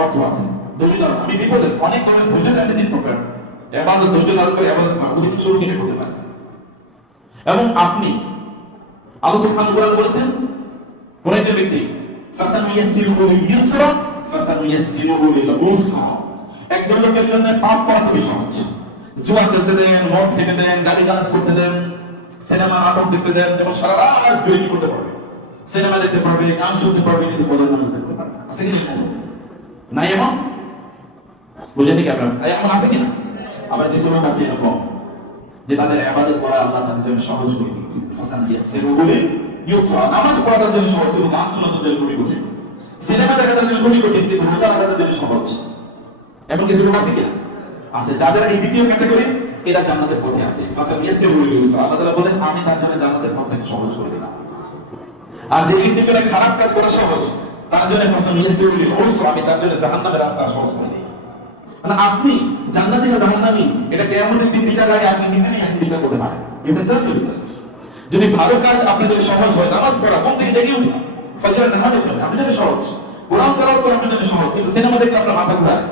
অর্থ আছে। ধৈর্য ধারণ, আমি বিপদের অনেক ধরনের ধৈর্য ধারণের তিন প্রকার। এবাদত ধৈর্য ধারণ করে এবাদত মাহবুবিন শুরু কিনে করতে পারে। এবং আপনি আল্লাহ সুবহানাহু ওয়া তাআলা বলেছেন, কোন একজন ব্যক্তি ফাসানুয়াসসিরুহু লিল ইউসরা ফাসানুয়াসসিরুহু লিল উসরা, একজন লোকের জন্য পাপ করা খুবই সহজ। জুয়া খেলতে দেন, মদ খেতে দেন, গালিগালাজ করতে দেন, সিনেমা নাটক দেখতে দেন, এবং সারা রাত জুয়ে কি করতে পারবে, সিনেমা দেখতে পারবে, গান শুনতে পারবে, কিন্তু ফজর নামাজ পড়তে পারবে না। আছে কি না? নাই। এমন বুঝেন কি আপনারা? এমন আছে কি না? আবার কিছু লোক আছে এরকম যে তাদের ইবাদত করা আল্লাহ তাদের জন্য সহজ করে দিয়েছে। ফাসানুয়াসসিরুহু লিল ইউসরা, নামাজ পড়া তাদের জন্য সহজ, কিন্তু গান শোনা তাদের জন্য খুবই কঠিন, সিনেমা দেখা তাদের জন্য খুবই কঠিন, কিন্তু রোজা রাখা তাদের জন্য সহজ। এমন কিছু লোক আছে কি না? আছে, যাদের এই দ্বিতীয় ক্যাটাগরি এরা জান্নাতের পথে আছে। আল্লাহ তাআলা বলেন আমি তার জন্য জান্নাতের পথটাকে সহজ করে দিলাম। আর যে ব্যক্তি করে খারাপ কাজ করা সহজ, তার জন্য আমি তার জন্য জাহান্নামের রাস্তা সহজ করে দিই। মানে আপনি জান্নাতি না জাহান্নামী এটা কিয়ামতের দিন বিচার আগে আপনি নিজেই বিচার করতে পারেন। এটা জাস্ট ইউরসেলফ। যদি ভালো কাজ আপনার জন্য সহজ হয়, নামাজ পড়া কোন থেকে জেগে উঠা, ফজরের নামাজের জন্য আপনার জন্য সহজ, কোরআন তেলাওয়াত করা আপনার জন্য সহজ, কিন্তু সিনেমা দেখলে আপনার মাথা ঘোরায়,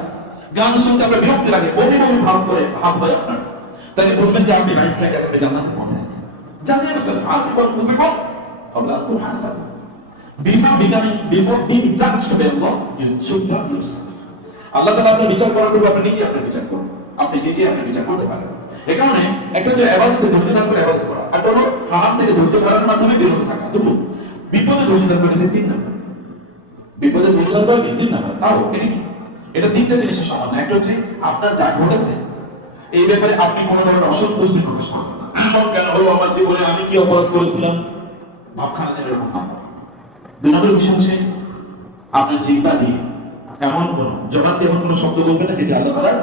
গান শুনতে আপনার বিরক্তি লাগে, বমি বমি ভাব হয় আপনার, তাহলে বুঝবেন যে আপনি রাইট ট্র্যাকে আছেন, জান্নাতের পথে আছেন। জাস্ট ইউরসেলফ, হাসিবু আনফুসাকুম ক্বাবলা আন তুহাসাবু। Before being judged by Allah, you should judge yourself. আল্লাহ তাআলা আপনার বিচার করার পূর্বে আপনি নিজে আপনার বিচার করুন। আপনি নিজে আপনি বিচার করতে পারেন। এই কারণে একটা যে ইবাদতে ধৈর্য ধারণ করে ইবাদত করা, আর কোনো হারাম থেকে ধৈর্য ধারণের মাধ্যমে বিরত থাকা, দুটো। বিপদে ধৈর্য ধারণ করে তিন নাম্বার, বিপদে ধৈর্য ধারণ করে তিন নাম্বার। তাও এটা কি? এটা তিনটা জিনিসের সমান। একটা হচ্ছে আপনার যা ঘটেছে এই ব্যাপারে আপনি কোনো ধরনের অসন্তুষ্টি প্রকাশ করবেন না। এমন কেন হলো আমার জীবনে, আমি কি অপরাধ করেছিলাম, ভাবখানা যেন এরকম না। দুই নম্বর বিষয় হচ্ছে আপনার জিহ্বা দিয়ে এমন কোন জবান দিয়ে এমন কোন শব্দ বলবেন না যেটি আল্লাহ তাআলার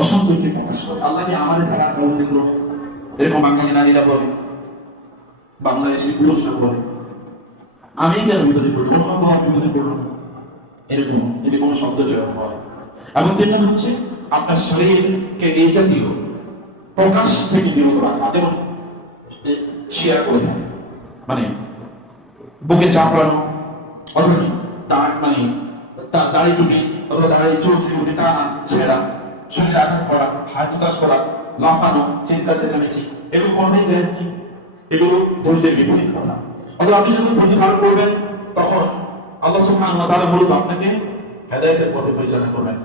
অসন্তুষ্টি প্রকাশ করে। আল্লাহ কি আমাদের ছাড়া কাউকে দেখলো? এরকম বাঙালি নারীরা বলে, বাংলাদেশি পুরুষরা বলে, আমি কেন বিপদে পড়বো, আমার বিপদে পড়বো না, এরকম যদি কোনো শব্দ চয়ন হয়। এবং তিন নম্বর হচ্ছে আপনার শরীরকে এই জাতীয় প্রকাশ থেকে বিরত রাখা, যেমন শিয়া করে থাকে, মানে বুকে চাপড়ানো, অথবা মানে দাড়ি টুপি অথবা দাড়ি চুল টুপি টানা, ছেঁড়া, শরীরে আঘাত করা, হাত উতাস করা, লাফানো, চিৎকার চেঁচামেচি, এগুলো কোনটাই জায়েজ নেই। এগুলো ধৈর্যের বিপরীত কথা। অথবা আপনি যখন ধৈর্য ধারণ করবেন তখন আল্লাহ সুবহানাহু ওয়া তাআলা মূলত আপনাকে হেদায়েতের পথে পরিচালনা করবেন।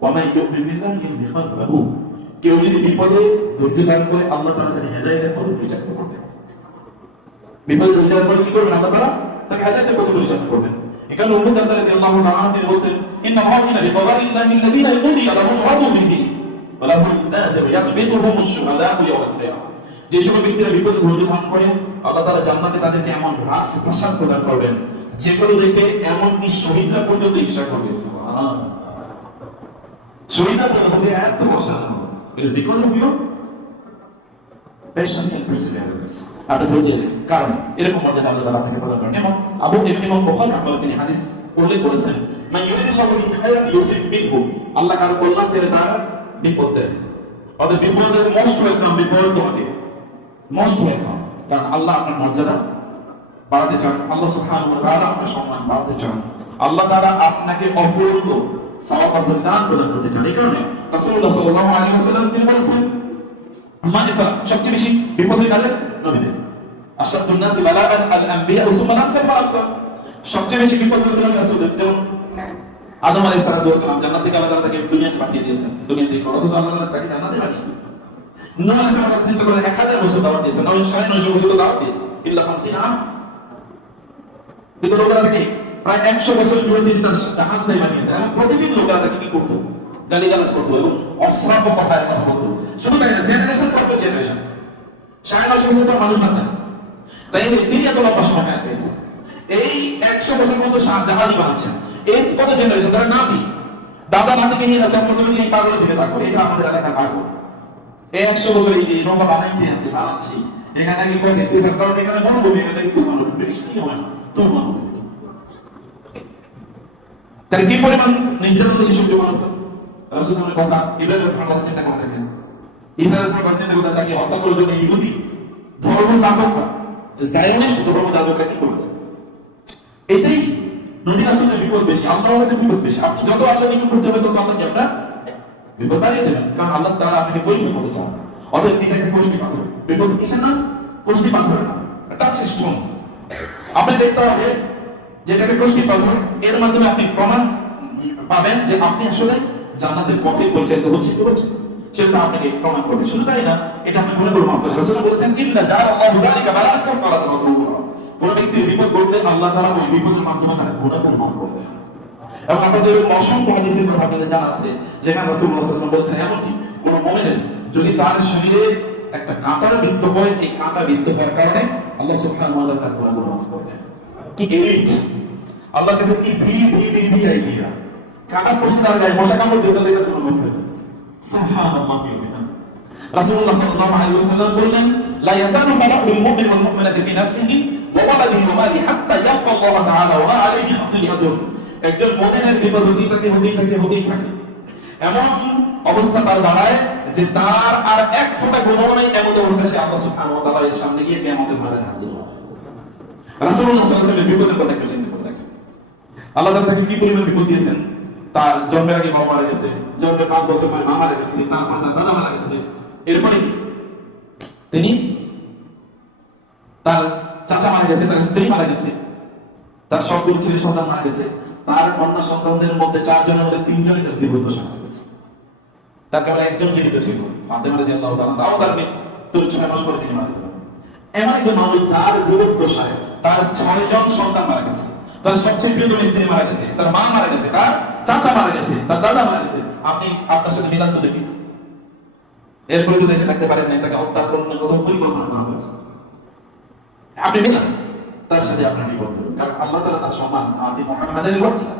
ওয়া মান ইউমিন বিল্লাহি ইয়াহদি কলবাহু। কেউ যদি বিপদে ধৈর্য ধারণ করে আল্লাহ তাআলা তাকে হেদায়েতের পথে পরিচালিত করবেন। বিপদে ধৈর্য ধারণ করে কি করবেন? আল্লাহ তাআলা তাকে হেদায়েতের পথে পরিচালনা করবেন। এখানে উম্মে দারদা রাদিয়াল্লাহু তাআলা তিনি বলতেন, ইন্না মুআমিনা বিকাদারিল্লাহি আল্লাযীনা ইয়াকুদিয়া লাহুম রাদু বিহি ওয়া লাহুম নাযিব ইয়াকবিতুহুম আশ-শুহাদা'u ইয়াওমাল কিয়ামাহ। যে সকল ব্যক্তিরা বিপদে ধৈর্য ধারণ করে আল্লাহ তাআলা জান্নাতে তাদেরকে এমন রাজপ্রাসাদ প্রদান করবেন যেগুলো দেখে এমনকি শহীদরা পর্যন্ত ঈর্ষা করবে। সুবহানাল্লাহ। শহীদরা পর্যন্ত এত অসাধারণ। It is because of your patience and perseverance. আপনি ধৈর্যের কারণে এরকম মর্যাদা আল্লাহ তাআলা আপনাকে প্রদান করেন। এবং ইমাম বুখারী রাহমাতুল্লাহ তিনি হাদিস উল্লেখ করেছেন, মান ইউরিদুল্লাহু বিহি খায়রান ইউসিব বিহি। আল্লাহ কারো কল্যাণ চেয়ে তার বিপদ দেন। অতএব বিপদের মোস্ট ওয়েলকাম, বিপদ তোমাকে মোস্ট ওয়েলকাম। কারণ আল্লাহ আপনার মর্যাদা বাড়াতে চান, আল্লাহ সুবহানাহু ওয়া তাআলা আপনার সম্মান বাড়াতে চান, আল্লাহ তাআলা আপনাকে অফুরন্ত সওয়াব দান প্রদান করতে চান। এই কারণে রাসূলুল্লাহ সাল্লাল্লাহু আলাইহি ওয়াসাল্লাম তিনি বলেছেন, সবচেয়ে বেশি বিপদের কাজে নবীদের, আশাদুন নাসি বালাগান আল আনবিয়া সুম্মা আল-আমসাল ফাল-আমসাল। সবচেয়ে বেশি বিপদ হয়েছিল রাসূলদের। যেমন আদম আলাইহিস সালাম জান্নাত থেকে আল্লাহ তাআলা তাকে দুনিয়াতে পাঠিয়ে দিয়েছেন, দুনিয়া থেকে অথচ আল্লাহ তাআলা তাকে জান্নাতে পাঠিয়েছেন। নূহ আলাইহিস সালাম চিন্তা করেন 1000 বছর দাওয়াত দিয়েছেন, 950 বছর দাওয়াত দিয়েছেন, ইল্লা 50 আম। কিন্তু লোকেরা তাকে প্রায় 100 বছর জুড়ে তিনি তার জাহাজটাই বানিয়েছেন। এবং প্রতিদিন লোকেরা তাকে কি করতো? গালিগালাজ করতো এবং অশ্রাব্য কথায় কথা বলতো। শুধু তাই না, জেনারেশন ফর জেনারেশন 950 বছর তো মানুষ আছেন, তাই তিনি এত লম্বা সময় হায়াত পেয়েছেন। এই 100 বছর মতো জাহাজই বানাচ্ছেন। এই কত জেনারেশন, তারা নাতি দাদা নাতিকে নিয়ে যাচ্ছে, বছর এই পাগলের দিকে থাকো, এটা আমাদের এলাকার পাগল। এই 100 বছর এই যে নৌকা বানাইতে আছে, বানাচ্ছি, এখানে কি করে তুফান, কারণ এখানে মরুভূমি, এখানে তুফান হবে, বৃষ্টি হয় না, তুফান হবে। তাহলে কি পরিমাণ নির্যাতন থেকে সহ্য করেছেন রাসূল সাল্লাল্লাহু আলাইহি ওয়াসাল্লাম? কথা ইব্রাহিম আলাইহিস সালাম চিন্তা করে দেখেন, ঈসা আলাইহিস সালাম চিন্তা করে তাকে হত্যা করার জন্য ইহুদি ধর্ম যাজকরা, জায়নিস্ট ধর্ম যাজকরা কি করেছে? এটাই নবী রাসূলের বিপদ বেশি, আল্লাহর কাছে বিপদ বেশি। আপনি যত আল্লাহর নিকট করতে হবে তত আল্লাহকে আপনার বিপদ বাড়িয়ে দেবেন, কারণ আল্লাহ তাআলা আপনাকে পরীক্ষা করতে চান। অতএব এটা একটা কষ্টি পাথর। বিপদ কিসের না? কষ্টি পাথর না, টাচ স্টোন। আপনি দেখতে হবে যে এটা একটা কষ্টি পাথর, এর মাধ্যমে আপনি প্রমাণ পাবেন যে আপনি আসলে জান্নাতের পথে পরিচালিত হচ্ছেন কি হচ্ছেন, সেটা আপনাকে প্রমাণ করবে। শুধু তাই না, এটা আপনি মনে করে মাফ করবেন। রাসূল বলেছেন, ইন্না জাআলাল্লাহু যালিকা বালাআন কাফারাতান ওয়া তাওবা। কোন ব্যক্তির বিপদ ঘটলে আল্লাহ তাআলা ওই বিপদের মাধ্যমে তার গুনাহগুলো মাফ করে দেন। এবং আপনাদের অসংখ্য হাদিসের কথা আপনাদের জানা আছে, যেখানে রাসূলুল্লাহ সাল্লাল্লাহু আলাইহি ওয়াসাল্লাম বলেছেন, এমনকি কোন মুমিনের যদি তার শরীরে একটা কাঁটার বিদ্ধ হয়, এই কাঁটা বিদ্ধ হওয়ার কারণে আল্লাহ সুবহানাহু ওয়া তাআলা তার গুনাহগুলো মাফ করে দেন। কি এলিট! আল্লাহর কাছে কি ভি আইডিয়া! কাঁটা পড়ছে তার গায়ে, মশা কামড় দিয়ে তাদের কোনো মাফ করে দেন। সুবহানাল্লাহ। রাসূলুল্লাহ সাল্লাল্লাহু আলাইহি ওয়াসাল্লাম বললেন, লা ইয়াজালু বালাউল মুমিন ওয়াল মুমিনাতি ফি নাফসিহি ওয়া ওয়ালাদিহি ওয়া মালিহি হাত্তা ইয়ালকা আল্লাহ তাআলা ওয়া মা আলাইহি খাতিয়াতুন। একজন মুমিনের বিপদ হতেই থাকে। এমন অবস্থা তার দাঁড়ায় যে তার আর এক ফোঁটা গুনাহ নেই, এমন অবস্থা সে আল্লাহ সুবহানাহু ওয়া তাআলার সামনে গিয়ে কিয়ামতের মাঠে হাজির হয়। রাসূলুল্লাহ সাল্লাল্লাহু আলাইহি ওয়াসাল্লাম বিপদের কথা একটু চিন্তা করে দেখেন। আল্লাহ তাআলা তাকে কি পরিমাণ বিপদ দিয়েছেন। তার জন্মের আগে বাবা মারা গেছে, জন্মের 5 বছর পরে মা মারা গেছে, তারপর তার দাদা মারা গেছে, এরপরে তিনি তার চাচা মারা গেছে, তার স্ত্রী মারা গেছে, তার সবগুলো ছেলে সন্তান মারা গেছে, তার কন্যা সন্তানদের মধ্যে 4 জনের মধ্যে 3 জনই তার জীবদ্দশায় মারা গেছে। তার কেবল একজন জীবিত ছিল, ফাতেমা রাদিয়াল্লাহু তাআলা, তাও তার মৃত্যুর 6 মাস পরে তিনি মারা গেলেন। এমন একজন মানুষ যার জীবদ্দশায় তার 6 জন সন্তান মারা গেছে, তার সবচেয়ে প্রিয়তম স্ত্রী মারা গেছে, তার মা মারা গেছে, তার চাচা মারা গেছে, তার দাদা মারা গেছে। আপনি আপনার সাথে মিলান তো দেখি। এরপরে যদি এসে থাকতে পারেন নাই, তাকে হত্যা করলেন, কত পরিকল্পনা করা হয়েছে। আপনি মিলান তার সাথে আপনার বিপদ হবে, কারণ আল্লাহ তাআলা তার সম্মান আদি মুহাম্মাদের ওয়াসিলা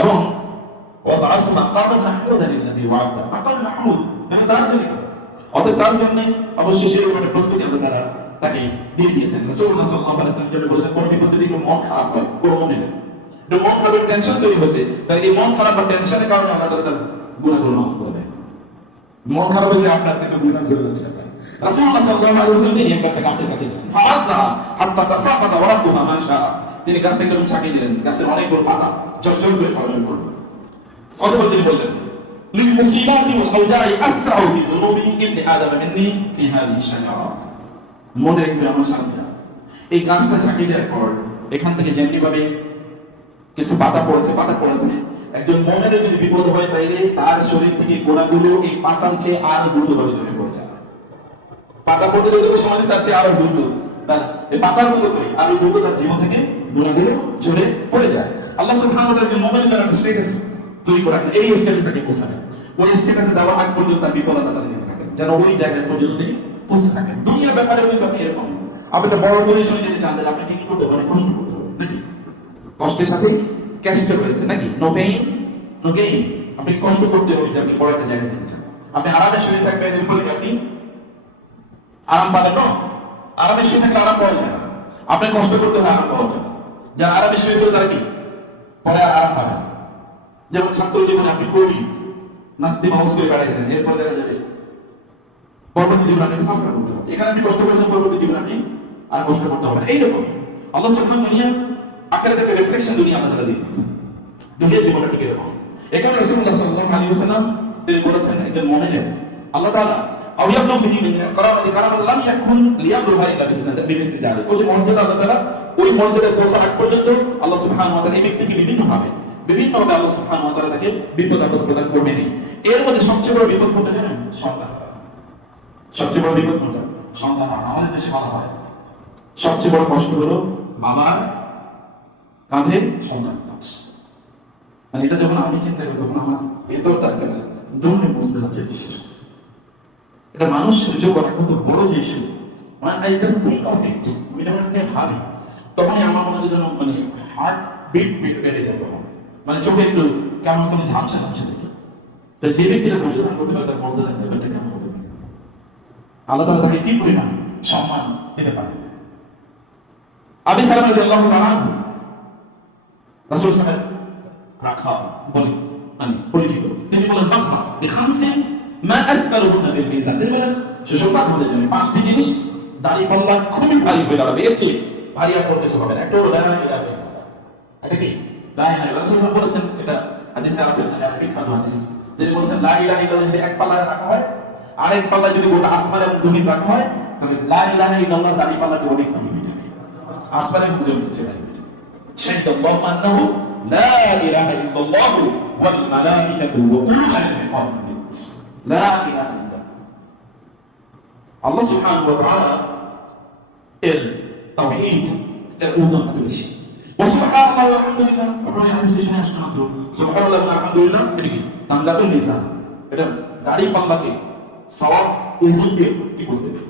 এবং ওয়া বা'আসা মাকামান মাহমুদান লিল্লাযী ওয়া'ada মাকাম মাহমুদ, এটা তার জন্য। অতএব তার জন্য অবশ্যই সেই মানে প্রস্তুতি আল্লাহ তাআলা তাকে দিয়ে দিয়েছেন। রাসূলুল্লাহ সাল্লাল্লাহু আলাইহি ওয়াসাল্লাম যেটা বলেছেন, কোন বিপদ থেকে মন খারাপ হয়, কোন মুমিনের এটা মন খারাপ, টেনশন তৈরি হচ্ছে, তার এই মন খারাপ বা টেনশনের কারণে আল্লাহ তাআলা তার গুনাহগুলো মাফ করে দেয়। মন খারাপ হয়েছে আপনার থেকে গুনাহ চলে যাচ্ছে। রাসূলুল্লাহ সাল্লাল্লাহু আলাইহি ওয়াসাল্লাম তিনি একটা গাছের কাছে গেলেন, ফাআযা হাত্তা তাসাকাতা ওয়ারাকুহা মা শাআ। তিনি গাছ থেকে ছাকিয়ে দিলেন, গাছের অনেকগুলো পাতা ঝরঝর করে পড়া শুরু করলো। অতঃপর তিনি বললেন, লিল মুসিবাতি ওয়াল আওজা'i আসরাউ ফি যুনুবি ইবনি আদম মিন্নি ফি হাযিহি শাজারা। মনে রাখবে আমার সাথে, এই গাছটা ছাকিয়ে দেওয়ার পর এখান থেকে যেমনি ভাবে কিছু পাতা পড়েছে, একজন মুমিনের যদি বিপদ হয় তাইলে তার শরীর থেকে গোড়াগুলো এই পাতার চেয়ে আরো দ্রুতভাবে ঝরে পড়ে যায়। পাতা পড়তে যতটুকু সময় তার চেয়ে আরো দ্রুত, তার এই পাতার মতো করে আরো দ্রুত তার জীবন থেকে গোড়াগুলো ঝরে পড়ে যায়। আল্লাহ সুবহানাহু ওয়া তাআলা যে মুমিনের জন্য একটা স্ট্যাটাস তৈরি করে রাখেন, এই স্ট্যাটাসে তাকে পৌঁছাবেন। ওই স্ট্যাটাসে যাওয়ার আগ পর্যন্ত তার বিপদ আল্লাহ তাআলা দিতে থাকেন, যেন ওই জায়গায় পর্যন্ত তিনি পৌঁছে থাকেন। দুনিয়ার ব্যাপারে কিন্তু আপনি এরকম, আপনি একটা বড় পজিশনে যেতে চান, তাহলে আপনি কি করতে পারেন? কষ্ট করতে হবে নাকি? কষ্টের সাথে ক্যাস্ট রয়েছে নাকি? No pain no gain. আপনি কষ্ট করতে হবে যে আপনি বড় একটা জায়গায় যেতে চান। আপনি আরামে শুয়ে থাকবেন, এরপরে আপনি আরাম পাবেন না। আরামে শুয়ে থাকলে আরাম পাওয়া যায় না, আপনি কষ্ট করতে হয় আরাম পাওয়া যায়। যারা আরামে শুয়েছিল তারা কি পরে আর আরাম পাবে না। যেমন ছাত্র জীবনে আপনি খুবই নাস্তি মাউস করে বেড়াইছেন, এরপর দেখা যাবে পরবর্তী জীবনে আপনি সাফার করতে হবে। এখানে আপনি কষ্ট করেছেন, পরবর্তী জীবনে আপনি আর কষ্ট করতে হবে না। এইরকমই আল্লাহ সুবহানাহু দুনিয়া আখিরাতে একটা রিফ্লেকশন দুনিয়া আল্লাহ তাআলা দিয়ে দিয়েছেন। দুনিয়ার জীবনটা ঠিক এরকম। এখানে রাসূলুল্লাহ সাল্লাল্লাহু আলাইহি ওয়াসাল্লাম তিনি বলেছেন, একজন মুমিনের আল্লাহ তাআলা আও ইয়াবলু বিহি মিন কারামাতি লাম ইয়াকুন লিয়াবলুহা ইল্লা বিমিসলি যালিক। ওই মর্যাদা আল্লাহ তাআলা ওই মর্যাদায় পৌঁছার আগ পর্যন্ত আল্লাহ সুবহানাহু ওয়া তাআলা এই ব্যক্তিকে বিভিন্নভাবে আল্লাহ সুবহানাহু ওয়া তাআলা তাকে বিপদ আপদ প্রদান করবেনই। এর মধ্যে সবচেয়ে বড় বিপদ কোনটা জানেন? সন্তান। সবচেয়ে বড় বিপদ কোনটা? সন্তান। আমাদের দেশে বলা হয় সবচেয়ে বড় কষ্ট হলো বাবার কাঁধে সন্তান। মানে এটা যখন আমি চিন্তা করি, তখন আমার ভেতরটা দৌড়ে বুঝতে হচ্ছে এটা মানুষ সহ্য করা কত বড় যে ইস্যু। মানে I just think of it, আমি যখন নিয়ে ভাবি তখনই আমার মনে হচ্ছে যেন মানে হার্ট বিট বেড়ে যায়। তখন মানে চোখে একটু কেমন কোনো ঝাপসা দেখি। তো যে ব্যক্তিরা পরিধান করতে পারে তার মর্যাদা ব্যাপারটা কেমন হতে পারে, আল্লাহ তাআলা তাকে কি পরিমাণ সম্মান দিতে পারে। আবু সালামা রাদিয়াল্লাহু আনহু রাসূল সাল্লাল্লাহু আলাইহি রাখা বলে মানে পরিচিত, তিনি বলেন বাখমা বিখামসিন মা আসকালুহুন্না ফিল মিজান। তিনি বলেন সুসংবাদ আমাদের জন্য 5টি জিনিস দাড়ি পাল্লা খুবই ভারী হয়ে দাঁড়াবে, এর চেয়ে ভারী আর কোনো কিছু হবে না। একটা হলো লা ইলাহা ইল্লাল্লাহ। এটা কি লা ইলাহা ইল্লাল্লাহ? রাসূল বলেছেন, এটা হাদিসে আছে, বিখ্যাত হাদিস। তিনি বলেছেন লা ইলাহা ইল্লাল্লাহ যদি এক পাল্লা রাখা হয়, আরেক পাল্লা যদি গোটা আসমান এবং জমিন রাখা হয়, তবে লা ইলাহা ইল্লাল্লাহ দাড়ি পাল্লাকে অনেক ভারী হয়ে যাবে, আসমান এবং জমিন চলে যাবে। শাহিদাল্লাহু আন্নাহু লা ইলাহা ইল্লাল্লাহ ওয়াল মালাইকাতু ওয়া উলুল ইলমি কাইমান লা ইলাহা ইল্লাল্লাহ। আল্লাহ সুবহানাহু ওয়া তাআলা এর তাওহীদ এর ওজন এত বেশি। ওয়া সুবহানাল্লাহি ওয়া আলহামদুলিল্লাহ, আপনারা হাদিস শুনে আসছেন তো, সুবহানাল্লাহি ওয়া আলহামদুলিল্লাহ এটা কি তামলাতুল মিজান, এটা দাড়ি পাল্লাকে সওয়াব ওজন দিয়ে ভর্তি করে দেবে।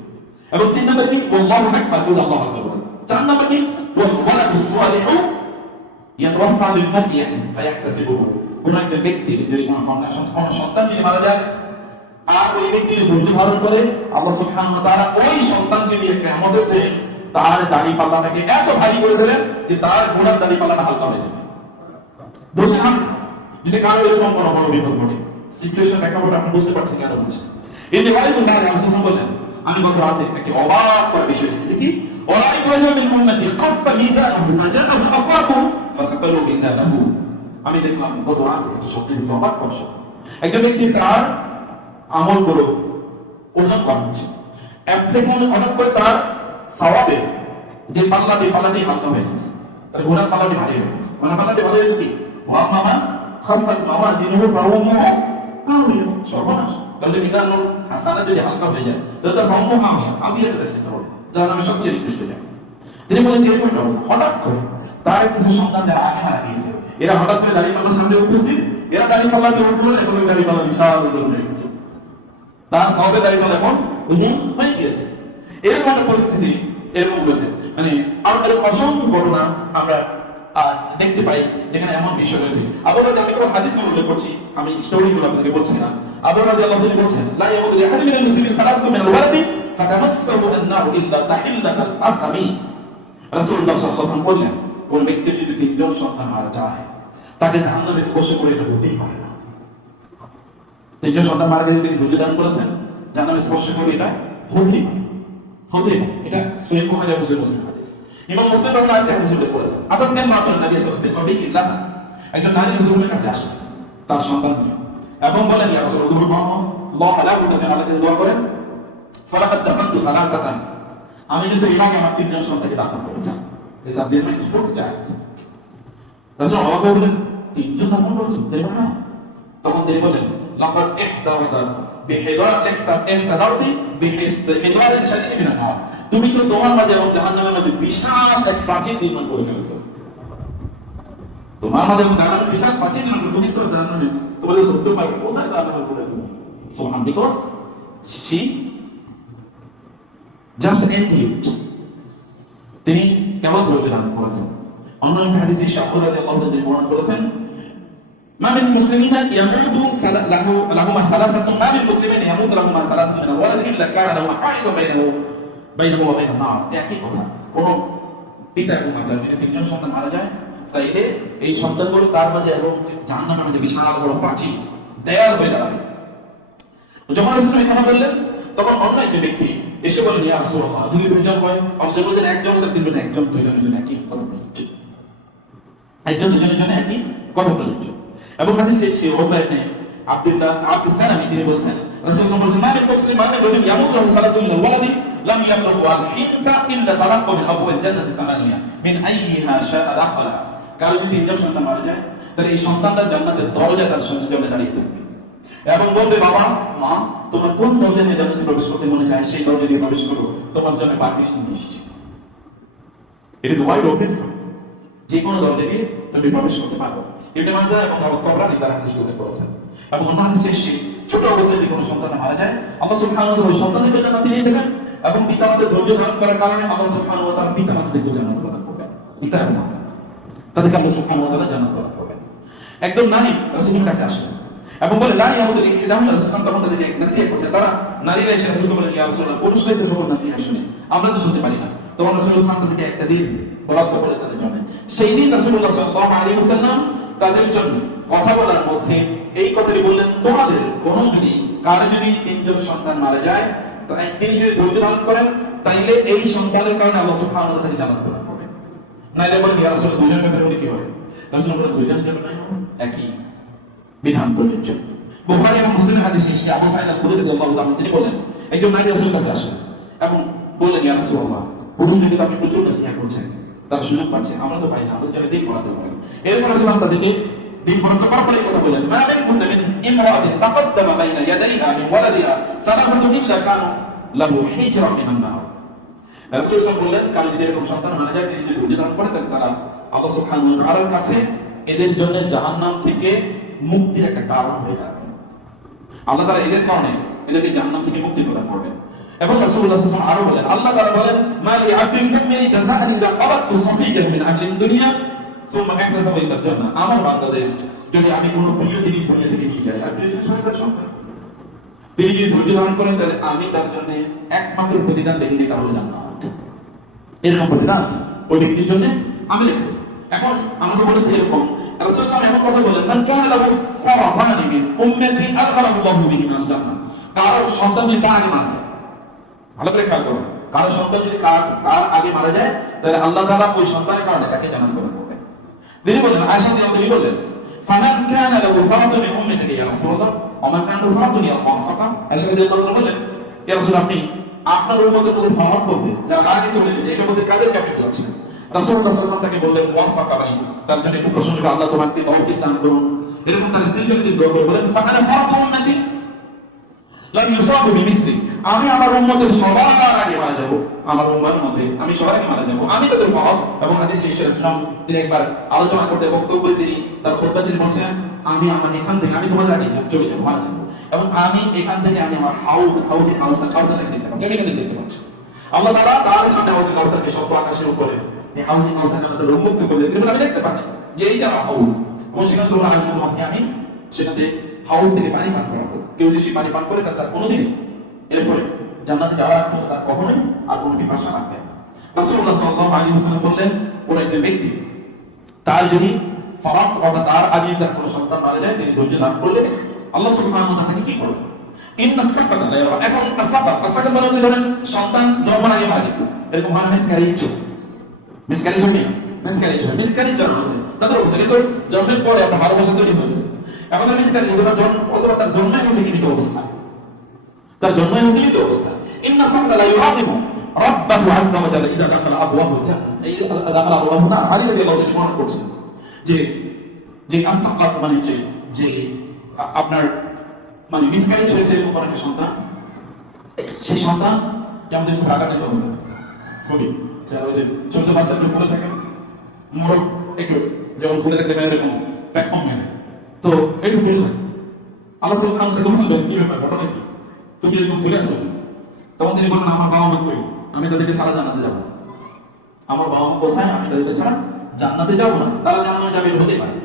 এবং 3 নম্বর কি আল্লাহু আকবার, আল্লাহু আকবার। 4 নম্বর কি ওয়াল ওয়ালাদুস সালিহু ইয়াতাওয়াফা লিল মার'i ফায়াহতাসিবুহু। কোন একটা ব্যক্তি যদি কোনো সন্তান নিয়ে মারা যায়, আর ওই ব্যক্তি ধৈর্য ধারণ করে, আল্লাহ সুবহানাহু ওয়া তাআলা ওই সন্তানকে নিয়ে কিয়ামতের দিন তার দাড়ি পাল্লাটাকে এত ভারী করে দেবেন যে তার গোড়ার দাড়ি পাল্লাটা হালকা হয়ে যাবে। ধৈর্য ধারণ যদি কারো এরকম কোনো বড় বিপদ ঘটে, সিচুয়েশন প্রেক্ষাপট আপনি বুঝতে পারছেন কেন বলছি। এই যে ওয়াইদুল নারী রাসূল বললেন, আমি গত রাতে একটি অবাক করা বিষয় দেখেছি। কি ওয়াইদুল রাজুল মিন উম্মতি কাফা মিজানাহু ফাজাআহু আফাকু ফাসাকালু মিজানাহু। আমি দেখলাম গত রাতে একটা সত্যি অবাক করা, একজন ব্যক্তি তার আমল গুলো ওজন করা হচ্ছে, হঠাৎ করে তার সওয়াবে যে পাল্লাটি হালকা হয়ে গেছে, তার গুনাহ পাল্লাটি ভারী হয়ে গেছে। মানে পাল্লাটি ভারী হয়ে কি ওয়া মামা খাফাত মাওয়াজিনুহু ফাহুম আমিয়া, সর্বনাশ। তাহলে মিজানুল হাসানাত যদি হালকা হয়ে যায় তাহলে ফাহুম আমিয়া যেতে হবে, যার নামে সবচেয়ে নিকৃষ্ট যায়। তিনি বলেন যে এরকম অবস্থা, হঠাৎ করে তার কিছু সন্তান যারা আগে মারা গিয়েছে, এরা হঠাৎ করে দাড়ি পাল্লার সামনে উপস্থিত, এরা দাড়ি পাল্লা দিয়ে উঠলো, এখন ওই দাড়ি পাল্লা বিশাল ওজন হয়ে গেছে, তার সবে দাড়ি পাল্লা এখন ওজন হয়ে গিয়েছে। এরকম একটা পরিস্থিতি এরকম হয়েছে। মানে আর এরকম অসংখ্য ঘটনা আমরা দেখতে পাই যেখানে এমন বিষয় রয়েছে। আবু হুরায়রা, আমি কোনো হাদিস উল্লেখ করছি, আমি স্টোরিগুলো আপনাদেরকে বলছি না। আবু হুরায়রা রাদিয়াল্লাহু আনহু বলেছেন, লা ইয়ামুতু লিআহাদিন মিনাল মুসলিমিন সালাসাতুন মিনাল ওয়ালাদি ফাতামাসসাহু আন-নারু ইল্লা তাহিল্লাতাল আযমি। রাসূলুল্লাহ সাল্লাল্লাহু আলাইহি ওয়াসাল্লাম বললেন, কোন ব্যক্তির যদি তিনজন সন্তান মারা যায় তাকে জাহান্নামে স্পর্শ করে এটা হতেই পারে না। তিনজন সন্তান মারা গেলে তিনি ধৈর্য ধারণ করেছেন, জাহান্নামে স্পর্শ করে এটা হতেই পারে। এটা সহিহ বুখারী এবং সহিহ মুসলিম হাদিস। ইমাম মুসলিম রাদিয়াল্লাহু আনহু হাদিস উল্লেখ করেছেন, আতাতকেন মা বলেন নবী সাল্লাল্লাহু আলাইহি ওয়াসাল্লাম, একজন নারী রাসূলের কাছে আসেন তার সন্তান নিয়ে এবং বলেন, ইয়া রাসূলুল্লাহ, আল্লাহ লাহু তাআলা আমাকে দোয়া করেন, ফালাকাদ দাফানতু সালাসাতান, আমি কিন্তু এর আগে আমার তিনজন সন্তানকে দাফন করেছি। এটা দিস মাই ফোর্থ চাইল্ড। রাসূল অবাক হয়ে বলেন, তিনজন দাফন করেছেন? তিনি বলেন হ্যাঁ। তখন তিনি বলেন, লাকাদ ইহদাওয়াতা ইহতাদারতি বিহিদারিন শাদীদিন মিনান নার, তুমি তো তোমার মাঝে এবং জাহান্নামের মাঝে বিশাল এক প্রাচীর নির্মাণ করে ফেলেছো। তোমার মাঝে এবং জাহান্নামের বিশাল প্রাচীর নির্মাণ, তুমি তো জাহান্নামে তোমাদের ধরতে পারবে কোথায় জাহান্নামের কোথায় তুমি। সুবহান, বিকজ she just endured, তিনি কেবল ধৈর্য ধারণ করেছেন। অন্য এক হাদিসে শাহর রাদিয়াল্লাহু তাআলা বর্ণনা করেছেন, মা মিন মুসলিমিনা ইয়ামুতু লাহুমা সালাসাতুন, মা মিন মুসলিমিন ইয়ামুতু লাহুমা সালাসাতুন মিনাল ওয়ালাদ ইল্লা কানা লাহু হাইদুন বাইনাহু ওয়া বাইনান নার। একই কথা, কোন পিতা এবং মাতার যদি তিনজন সন্তান মারা যায় তাইলে এই সন্তানগুলো তার মাঝে এবং জাহান্নামের মাঝে বিশাল বড় প্রাচীর দেয়াল হয়ে দাঁড়াবে। যখন রাসূল এই কথা বললেন তখন অন্য একজন ব্যক্তি এসে বলেন, ইয়া রাসূলুল্লাহ, যদি দুইজন হয়, অর্জন বলেন একজন, তার তিনজন একজন, দুইজনের জন্য একই কথা প্রযোজ্য, একজন দুজনের জন্য একই কথা প্রযোজ্য। এবং হাদিসে সে ওবাইদ ইবনে আব্দুস সালামি তিনি বলেছেন, রাসূল সাল্লাল্লাহু আলাইহি ওয়াসাল্লাম মানে মুসলিম মানে রাজুল ইয়ামুতু লাহু সালাতুন মিনাল ওয়ালাদি লাম ইয়াবলুহু আল-হিনসা ইল্লা তালাক্কা মিন আবওয়াবিল জান্নাতি সামানিয়া মিন আইয়িহা শাআ দাখালা। কারো যদি তিনজন সন্তান মারা যায় তাহলে এই সন্তানটা জান্নাতের দরজা তার জন্য দাঁড়িয়ে থাকবে এবং বলবে, বাবা মা তোমার কোন দরজা দিয়ে জান্নাতে প্রবেশ করতে মনে চায় সেই দরজা দিয়ে প্রবেশ করো, তোমার জন্য পারমিশন নিয়ে এসেছি। ইট ইজ ওয়াইড ওপেন, যে কোনো দরজা দিয়ে তুমি প্রবেশ করতে পারো। ইবনে মাজাহ এবং আবু তাবরানী তারা হাদিস উল্লেখ করেছেন। এবং অন্য হাদিসে এসেছে, ছোট অবস্থায় যদি কোনো সন্তান মারা যায় আল্লাহ সুবহানাহু ওয়া তাআলা সন্তানকে জান্নাতে নিয়ে যাবেন এবং পিতামাতার ধৈর্য ধারণ করার কারণে আল্লাহ সুবহানাহু ওয়া তাআলা পিতামাতাদেরকে জান্নাত প্রদান করবেন। পিতা এবং মাতা তাদেরকে আল্লাহ সুবহানাহু ওয়া তাআলা জান্নাত প্রদান করবেন। একদম নারী রাসূলের কাছে আসেন এবং বলে, লা ইয়ামুতু ইহদাহুম, রাসূল তখন তাদেরকে নসিহত করছে। তারা নারীরা এসে রাসূলকে বলেন, ইয়া রাসূলুল্লাহ, পুরুষরা তো সব নসিহত শুনে, আমরা তো শুনতে পারি না। তখন রাসূল সাল্লাল্লাহু আলাইহি ওয়াসাল্লাম তাদেরকে একটা দিন বরাদ্দ করে তাদের জন্য। সেই দিন রাসূলুল্লাহ সাল্লাল্লাহু আলাইহি ওয়াসাল্লাম তাদের জন্য কথা বলার মধ্যে এই কথাটি বললেন, তোমাদের কোনো যদি কারো যদি তিনজন সন্তান মারা যায়, তাই তিনি যদি ধৈর্য ধারণ করেন তাইলে এই সন্তানের কারণে আল্লাহ সুবহানাহু ওয়া তাআলা তাকে জান্নাত প্রদান করবেন। নাইলে বলেন, ইয়া রাসূলুল্লাহ, দুজনের ব্যাপারে হলে কি হবে? রাসূল বলেন, দুজনের জন্য নয়, একই বিধান প্রযোজ্য। বুখারী এবং মুসলিমের হাদিসে এসে আবু সাঈদ আল-খুদরি রাদিয়াল্লাহু তাআলা তিনি বলেন, একজন নারী রাসূলের কাছে আসেন এবং বললেন, ইয়া রাসূলুল্লাহ, পুরুষ যদি আপনি প্রচুর নসিহত করছেন, তার সুযোগ পাচ্ছেন, আমরা তো পাই না, আমাদের জন্য দিন বরাদ্দ করেন। এরপর রাসূল তাদেরকে দিন বরাদ্দ করার পরে কথা বলেন, মা মিনকুম মিন ইমরাতিন তাকাদ্দামা বাইনা ইয়াদাইহা মিন ওয়ালাদিহা সালাসাতুন ইল্লা কানু লাহু হিজরা মিনান নার। রাসূল সাল্লাল্লাহু বললেন, কারো যদি এরকম সন্তান মারা যায়, তিনি যদি ধৈর্য ধারণ করে, তাহলে তারা আল্লাহ সুবহানাহু ওয়া তাআলার কাছে এদের জন্য জাহান্নাম থেকে মুক্তির একটা কারণ হয়ে যাবে। আল্লাহ তাআলা এদের কারণে এদেরকে জাহান্নাম থেকে মুক্তি প্রদান করবেন। এবং রাসূলুল্লাহ সাল্লাল্লাহু আলাইহি ওয়াসাল্লাম আরো বলেন, আল্লাহ তাআলা বলেন, মা লি আবদিন মুমিনি জাযাআন ইযা ক্বাবাতু সাফিয়্যান মিন আহলিদ দুনিয়া সুম্মা ইহতাসাবা ইলাল জান্নাহ। আমার বান্দাদের যদি আমি কোনো প্রিয় জিনিস দুনিয়া থেকে নিয়ে যাই, আর প্রিয় জিনিস হলো তার সন্তান, তিনি যদি ধৈর্য ধারণ করেন তাহলে আমি তার জন্য একমাত্র প্রতিদান রেখে দিই, তাহলে জান্নাত। এরকম প্রতিদান ওই ব্যক্তির জন্য আমি রেখে দিই। এখন আমাকে বলেছে এরকম রাসূল সাল্লাল্লাহু আলাইহি ওয়াসাল্লাম এমন কথা বলেন, মান কানা লাহু ফারাতানি মিন উম্মতি আদখালাহুল্লাহু বিহিমা আল জান্নাহ। কারো সন্তান যদি তার আগে মারা যায়, ভালো করে খেয়াল করুন, কারো সন্তান যদি তার আগে মারা যায় তাহলে আল্লাহ তাআলা ওই সন্তানের কারণে তাকে জান্নাত প্রদান করবেন। তিনি বলেন, আয়েশা রাদিয়াল্লাহু আনহা বলেন, ফামান কানা লাহু ফারাতুন মিন উম্মতিহি ইয়া রাসূলুল্লাহ ওয়া মান কানা লাহু ফারাতুন ইয়া ফাতা। আয়েশা রাদিয়াল্লাহু আনহা বলেন, ইয়া রাসূল, আপনি আপনার উম্মতের মধ্যে ফারাত বলতে যারা আগে চলে গেছে এটার মধ্যে কাদেরকে আপনি বলছেন? রাসূলুল্লাহ সাল্লাল্লাহু আলাইহি ওয়াসাল্লাম তাকে বললেন, ওয়াফাকা বানি, তার জন্য একটু প্রশংসা, আল্লাহ তোমাকে তৌফিক দান করুন। এরকম তার স্ত্রীর জন্য তিনি দোয়া করে বলেন, ফাআনা ফারাতু উম্মতি লাম ইউসাবু বিমিসলি, আমি আমার উম্মতের সবার আগে মারা যাব, আমার উম্মার মধ্যে আমি সবার আগে মারা যাব, আমি তাদের ফারাত। এবং হাদিস শেষে তিনি একবার আলোচনা করতে বক্তব্যে তিনি তার খুতবা তিনি বলেছেন, আমি আমার এখান থেকে আমি তোমাদের আগে চলে যাব, মারা যাব, এবং আমি এখান থেকে আমি আমার হাউজে কাউসার দেখতে পাচ্ছি, এখানে দেখতে পাচ্ছি। আল্লাহ তাআলা তার সামনে হাউজে কাউসারকে সব আকাশের উপরে এই হাউজে কাউসারকে আমাদের উন্মুক্ত করে দিলেন, আমি দেখতে পাচ্ছি যে এই যারা হাউজ, এবং সেখানে তোমরা আসবে, তোমাকে আমি সেখানে হাউস থেকে পানি পান করাবো। কেউ যদি পানি পান করে তার কোনোদিনই এরপরে জান্নাতে যাওয়ার আগ পর্যন্ত তার কখনোই আর কোনো পিপাসা লাগবে না। রাসূলুল্লাহ সাল্লাল্লাহু আলাইহি ওয়াসাল্লাম বললেন, কোন একজন ব্যক্তি তার যদি ফারাত অর্থাৎ তার আগে তার কোনো সন্তান মারা যায়, তিনি ধৈর্য ধারণ করলে আল্লাহ সুবহানাহু ওয়া তাআলা তাকে কি করবেন? ইন্না সাকাতা লা ইয়ারা। এখন আসাকাত মানে হচ্ছে ধরেন সন্তান জন্মের আগে মারা গেছে, এরকম হয় মিসক্যারেজ হবে না, মিসক্যারেজ জন্ম হয়েছে তাদের অবস্থা, কিন্তু জন্মের পরে আপনার ভালোবাসা তৈরি হয়েছে। এখন মিসক্যারেজ হলো জন্ম, অথবা তার জন্মই হচ্ছে মৃত অবস্থা, তার জন্মই হচ্ছে মৃত অবস্থা। ইন্না সাকাতা লা ইউআযিমু রাব্বাহু আযযা ওয়া জাল্লা ইযা দাখালা আবওয়াবুল জান্নাহ, এই দাখালা আবওয়াবুল নার। আলী রাদিয়াল্লাহু আনহু মনে করছেন যে আসাকাত মানে যে আপনার মানে মিসক্যারেজ হয়েছে এরকম একটা সন্তান, সেই সন্তান কেমন খুব রাগান্বিত অবস্থা, খুবই ওই যে ছোট ছোট বাচ্চা একটু ফুলে থাকে, মোড়ক একটু যেমন ফুলে থাকতে পারে এরকম প্ল্যাটফর্ম মেনে, তো একটু ফুল থাকে। আল্লাহ সুবহানাহু ওয়া তাআলা বললেন, কি ব্যাপার, ঘটনা কি, তুমি এরকম ফুলে আছো? তখন তিনি বললেন, আমার বাবা মা কই, আমি তাদেরকে ছাড়া জান্নাতে যাবো না। আমার বাবা মা কোথায়, আমি তাদেরকে ছাড়া জান্নাতে যাবো না, তারা জান্নাতে যাবে হতে পারে।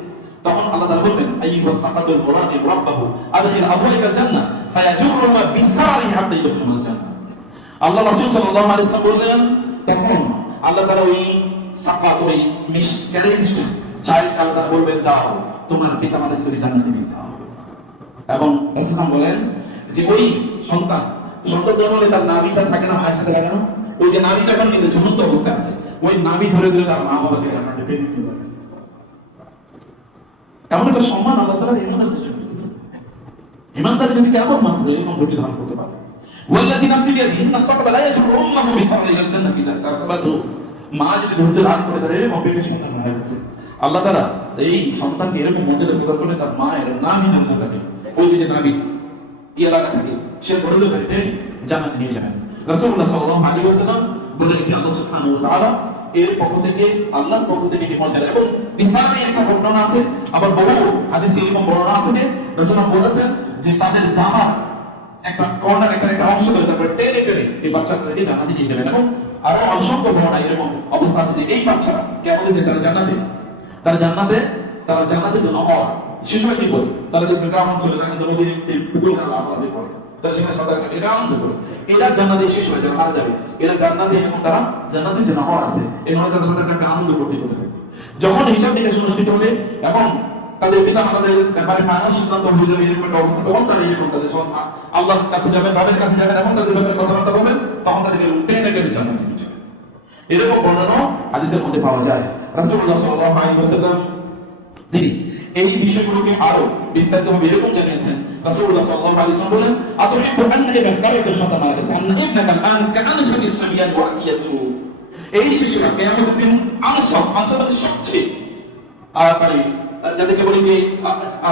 তখন আল্লাহ তাআলা বলবেন, আইয়ুহাস সাকাতুল মুরাদি রাব্বাহু আদখিল আবওয়াইকাল জান্নাহ ফায়াজুরুমা বিসারি হাত্তা ইয়াদখুলুল জান্নাহ। আল্লাহ রাসূল সাল্লাল্লাহু আলাইহি ওয়াসাল্লাম বললেন, তখন আল্লাহ তাআলা ওই সাকাত, ওই মিসক্যারেজ চাইল্ড আল্লাহ তাআলা বলবেন, যাও তোমার পিতামাতাকে তুমি জান্নাতে নিয়ে যাও। এবং রাসূল বলেন যে ওই সন্তান জন্ম হলে তার নাভিটা থাকে না মায়ের সাথে, থাকে না, ওই যে নাভিটা এখন কিন্তু ঝুলন্ত অবস্থায় আছে, ওই নাভি ধরে ধরে তার মা বাবাকে জান্নাতে টেনে নিয়ে যাবে। এমন একটা সম্মান আল্লাহ তাআলা ইমানদারদের জন্য দিয়েছে। ইমানদার কিন্তু কেমন মাত্র এরকম ধৈর্য ধারণ করতে পারে। ওয়াল্লাযী নাফসি বিয়াদিহি ইন্না সাকাতা লা ইয়াজুরু উম্মাহু বিসাররি ইলাল জান্নাতি ইযা কাসাবাতু। মা যদি ধৈর্য ধারণ করে তাহলে এরকম বেশি সন্তান হয়ে গেছে, আল্লাহ তাআলা এই সন্তানকে এরকম মর্যাদা প্রদান করলে তার মায়ের নামই জান্নাত থাকে, ওই যে নাভি এলাকা থাকে, সে বড় করে জান্নাতে নিয়ে যাবেন। রাসূলুল্লাহ সাল্লাল্লাহু আলাইহি ওয়াসাল্লাম বলেন, এটি আল্লাহ সুবহানাহু ওয়া তাআলা এর পক্ষ থেকে, আল্লাহর পক্ষ থেকে এটি মর্যাদা। এবং বিশালী একটা ঘটনা আছে, আবার বহু হাদিসে এরকম বর্ণনা আছে যে রাসূলুল্লাহ বলেছেন যে তাদের জামার একটা কর্নার, একটা অংশ ধরে তারপরে টেনে টেনে এই বাচ্চাদেরকে জান্নাতে নিয়ে যাবেন। এবং আরো অসংখ্য বর্ণনা এরকম অবস্থা আছে যে এই বাচ্চারা কেমন দিন তারা জান্নাতের জন্য হওয়ার শিশুরা কি করে, তারা যে গ্রাম অঞ্চলে তারা কিন্তু নদীর পুকুর খেলা আলাদা করে, তারা সেখানে সাঁতার কাটে, এটা আনন্দ করে। এরা জান্নাতে শিশু হয়ে যারা মারা যাবে, এরা জান্নাতে, এবং তারা জান্নাতের জন্য হওয়ার আছে, এই নয় তারা সাঁতার কাটে আনন্দ ফুর্তি করতে থাকবে। যখন হিসাব নিকাশ অনুষ্ঠিত হবে এবং তাদের পিতা মাতাদের ব্যাপারে ফাইনাল সিদ্ধান্ত হয়ে যাবে এরকম একটা অবস্থা, তখন তারা এরকম তাদের আল্লাহর কাছে যাবেন, রবের কাছে যাবেন, এবং তাদের ব্যাপারে কথাবার্তা বলবেন, তখন তাদেরকে টেনে টেনে জান্নাতে নিয়ে যাবেন। এরকম বর্ণনা হাদিসের মধ্যে পাওয়া যায়। রাসূলুল্লাহ সাল্লাল্লাহু আলাইহি ওয়াসাল্লাম তিনি এই বিষয়গুলোকে আরো বিস্তারিতভাবে এরকম জানিয়েছেন। রাসূলুল্লাহ সাল্লাল্লাহু আলাইহি ওয়াসাল্লাম বলেন, আতুহিব্বু আন ইয়াবকারাতুল সন্তান মারা গেছে, আন ইবনাকা আন কাআনশাতিস সাবিয়ান ওয়া আকিয়াসু। এই শিশুরা কিয়ামতের দিন আনসার সবচেয়ে মানে যাদেরকে বলি যে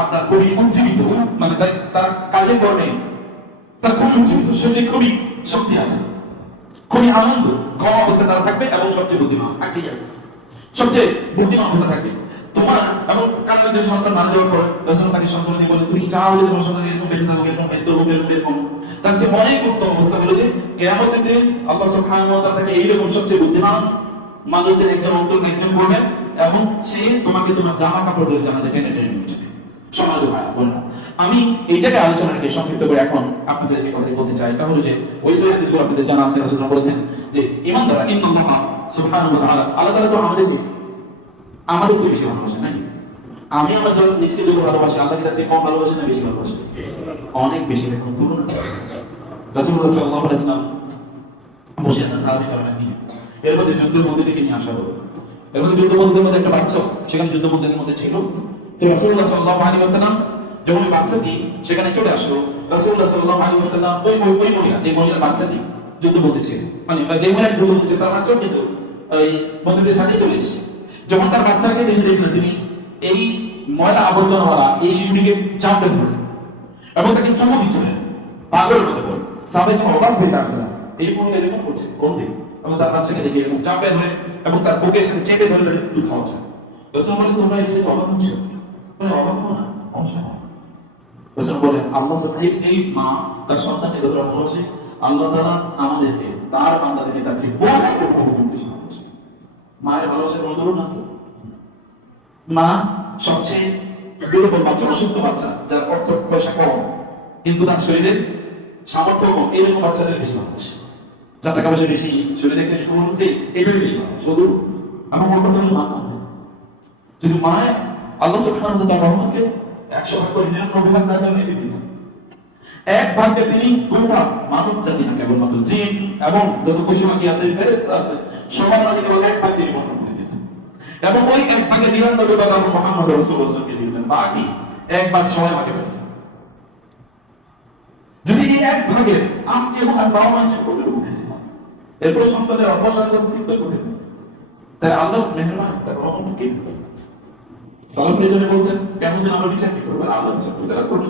আপনার খুবই উজ্জীবিত, মানে তারা কাজে কর্মে তারা খুবই উজ্জীবিত, শরীরে খুবই শক্তি আছে, খুবই আনন্দ কম অবস্থায় তারা থাকবে, এবং সবচেয়ে বুদ্ধিমান, আকিয়াস সবচেয়ে বুদ্ধিমান অবস্থা থাকবে। তোমার এবং কারণ যে সন্তান মারা যাওয়ার পর রাসূল তাকে সন্তান দিয়ে বলে, তুমি চাও যে তোমার সন্তান এরকম বেঁচে থাকুক, এরকম মৃত্যু হোক, এরকম। তার যে অনেক উত্তম অবস্থা হলো যে কিয়ামতের দিন আল্লাহ সুবহানাহু ওয়া তাআলা তাকে এইরকম সবচেয়ে বুদ্ধিমান মানুষদের একজন অন্তর একজন করবেন, এবং সে তোমাকে তোমার জামা কাপড় ধরে জান্নাতে টেনে টেনে নিয়ে যাবে। সমাজ ভাই বলে না। আমি এইটাকে আলোচনাকে সংক্ষিপ্ত করে এখন আপনাদের যে কথাটি বলতে চাই তা হলো যে ওই সহিহ হাদিসগুলো আপনাদের জানা আছে, রাসূলুল্লাহ বলেছেন যে ঈমানদাররা ইন্নাল্লাহ সুবহানাহু ওয়া তাআলা, আল্লাহ তাআলা তো আমাদেরকে বেশি ভালোবাসেন নাকি? আমি আমার নিজকে যত ভালোবাসি, আল্লাহ কি তার চেয়ে কম ভালোবাসেন না বেশি ভালোবাসেন? অনেক বেশি। রাসূলুল্লাহ সাল্লাল্লাহু আলাইহি ওয়াসাল্লাম বসে আছেন সাহাবী কারাম নিয়ে, এর মধ্যে যুদ্ধের মধ্যে থেকে নিয়ে আসা হলো। এর মধ্যে যুদ্ধবন্দীদের মধ্যে একটা বাচ্চা সেখানে যুদ্ধবন্দীদের মধ্যে ছিল। তো রাসূলুল্লাহ সাল্লাল্লাহু আলাইহি ওয়াসাল্লাম যখন ওই বাচ্চাটি সেখানে চলে আসলো, রাসূলুল্লাহ সাল্লাল্লাহু আলাইহি ওয়াসাল্লাম ওই মহিলা, যে মহিলার বাচ্চাটি যুদ্ধবন্দী ছিল, মানে যে মহিলা যুদ্ধবন্দী ছিল তার বাচ্চাও কিন্তু ওই বন্দীদের সাথে চলে এসেছে। যখন তার বাচ্চাকে তিনি দেখলেন, তিনি এই ময়লা আবর্জনাওয়ালা এই শিশুটিকে চাপড়ে ধরলেন এবং তাকে চুমু দিচ্ছিলেন পাগলের মতো করে। সাহাবায়ে অবাক হয়ে থাকলেন, এই মহিলা এরকম করছে কোন দিন, এবং তার বাচ্চাকে দেখে এরকম চাপড়ে ধরে এবং তার বুকের সাথে চেপে ধরে দুধ খাওয়াচ্ছে। রাসূল বলেন, তোমরা এগুলো অবাক হচ্ছো? বলে অবাক হও না, সমস্যা নেই। রাসূল বলেন, আল্লাহ এই মা তার সন্তানকে যতটা ভালোবাসে, আল্লাহ তাআলা আমাদেরকে তার বান্দাদেরকে তার চেয়ে বহু বেশি ভালোবাসে। মায়ের ভালোবাসার কোনো তুলনা আছে? মা সবচেয়ে দুর্বল বাচ্চা, অসুস্থ বাচ্চা, যার অর্থ পয়সা কম কিন্তু তার শরীরের সামর্থ্য কম, এরকম বাচ্চাদের বেশি ভালোবাসে। যার টাকা পয়সা বেশি, শরীরে একটা হচ্ছে এটাই বেশি ভালোবাসে। শুধু আমার মনে করতে মা কাঁদে। যদি মায়ের আল্লাহ সুবহানাহু ওয়া তাআলা রহমতকে 100 ভাগ করে 99 ভাগ দান করে দিয়েছেন, এক ভাগে তিনি গোটা মানব জাতি না কেবলমাত্র জিন এবং যত পশুপাখি আছে, ফেরেশতা আছে, সবার মাঝে কেবল এক ভাগ তিনি বন্টন করে দিয়েছেন। এবং ওই এক ভাগে 99 ভাগ আল্লাহ মুহাম্মদ রাসূলুল্লাহকে দিয়েছেন, বাকি এক ভাগ সবাই ভাগে পেয়েছে। যদি এই এক ভাগে আপনি এবং আমার বাবা মা সে করতে উঠেছিলাম, এরপরে সন্তানের অবদানের কথা চিন্তা করেন, তাই আল্লাহ মেহেরবান, তার রহমত কে করতে পারছে? সালাফি জন্য বলতেন, কেমন যেন আমরা বিচার কি করবো? আল্লাহ বিচার করবে, তারা করবে।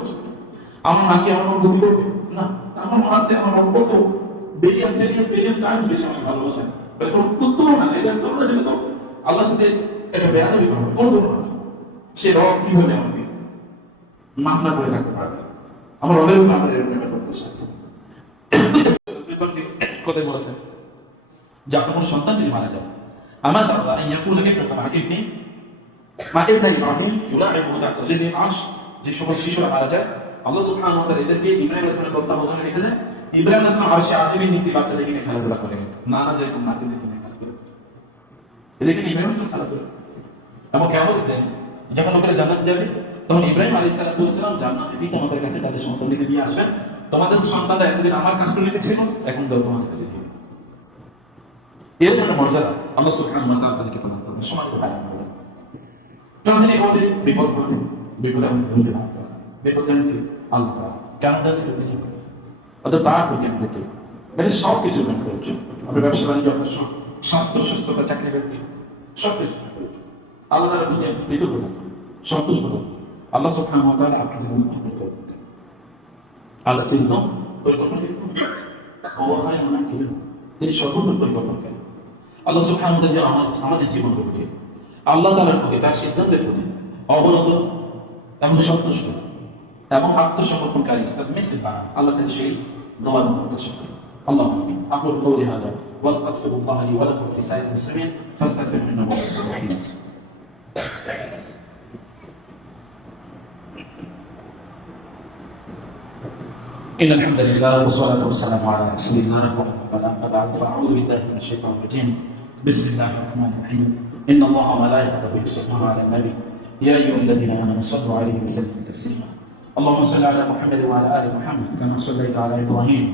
আমার মাকে আমার মন গতি করবে না, আমার মনে আছে আমার মন কত বিলিয়ন টাইমস বেশি আমাকে ভালোবাসে। এটা কোনো উত্তর না, এটা তোমরা যেহেতু আল্লাহর সাথে এটা বেয়াদবি করবে, কোনো তোমরা না। সে রব কিভাবে আমাকে মাফ না করে থাকতে পারবে? আমার রবের উপর আমরা এরকম করতে চাচ্ছি। কথাই বলেছেন যে আপনার কোনো সন্তান যদি মারা যায়, আমার দাদা ইয়াকুল ইবনুকা ইবনি মা ইবনা ইব্রাহিম ইউলাইবু তাহতা জিল্লিল আরশ, যে সকল শিশুরা মারা যায় আল্লাহ সুবহানাহু ওয়া তাআলা এদেরকে ইব্রাহিম আলাইহিস সালামের তত্ত্বাবধানে রেখে দেন। ইব্রাহিম আলাইহিস সালাম আরশে আজিমের নিচে বাচ্চাদেরকে নিয়ে খেলাধুলা করে, নানা যেরকম নাতিদেরকে নিয়ে খেলাধুলা করে, এদেরকে নিয়ে ইব্রাহিম আলাইহিস সালাম খেলাধুলা। এবং কেমন দেখতেন, যখন লোকেরা জান্নাতে যাবে তখন ইব্রাহিম আলাইহিস সালাম জান্নাতে পিতামাতার কাছে তাদের সন্তানদেরকে দিয়ে আসবেন, তোমাদের সন্তানরা এতদিন আমার কাছ থেকে ছিল, এখন যাও তোমার কাছে দিবে। এর জন্য মর্যাদা আল্লাহ সুবহানাহু ওয়া তাআলা তাদেরকে প্রদান করবেন। সমাজে পালন করবেন। ট্রান্সলেট ঘটে, বিপদ ঘটে, বিপদ আমি ভুলে না, বিপদ জানি আল্লাহ তাআলা কেন জানি এটা তিনি অর্থাৎ তার প্রতি আমাদেরকে মানে সব কিছু গ্রহণ করেছে। আপনার ব্যবসা বাণিজ্য, আপনার স্বাস্থ্য, সুস্থতা, চাকরি বাকরি সব কিছু আল্লাহ তাআলা বুঝে কৃতজ্ঞ থাকুন, সন্তুষ্ট থাকুন। আল্লাহ সুবহানাহু ওয়া তাআলা আপনাদের উন্নতি করবেন। আল্লাহ চিন্তা পরিকল্পনা তিনি সর্বোত্তম পরিকল্পনা। আল্লাহ সুবহানাহু ওয়া তাআলা আমাদের জীবনকে আল্লাহ তাআলার প্রতি, তার সিদ্ধান্তের প্রতি অবনত এবং সন্তুষ্ট এবং আত্মসমর্পণকারী সাবমিসিভ বানান। আল্লাহ তাআলা সেই দোয়া প্রত্যাশা করেন। আল্লাহুম্মা আমিন। আকুলু কাওলি হাযা ওয়া আস্তাগফিরুল্লাহ লি ওয়া লাকুম ওয়া লিসাইরিল মুসলিমিন ফাস্তাগফিরুহু ইন্নাহু হুয়াল গফুরুর রাহিম। إن الحمد لله والصلاة والسلام على رسول الله أما بعد فأعوذ بالله من الشيطان الرجيم بسم الله الرحمن الرحيم إن الله وملائكته يصلون على النبي يا أيها الذين آمنوا صلوا عليه وسلموا تسليما اللهم صل على محمد وعلى آل محمد كما صليت على إبراهيم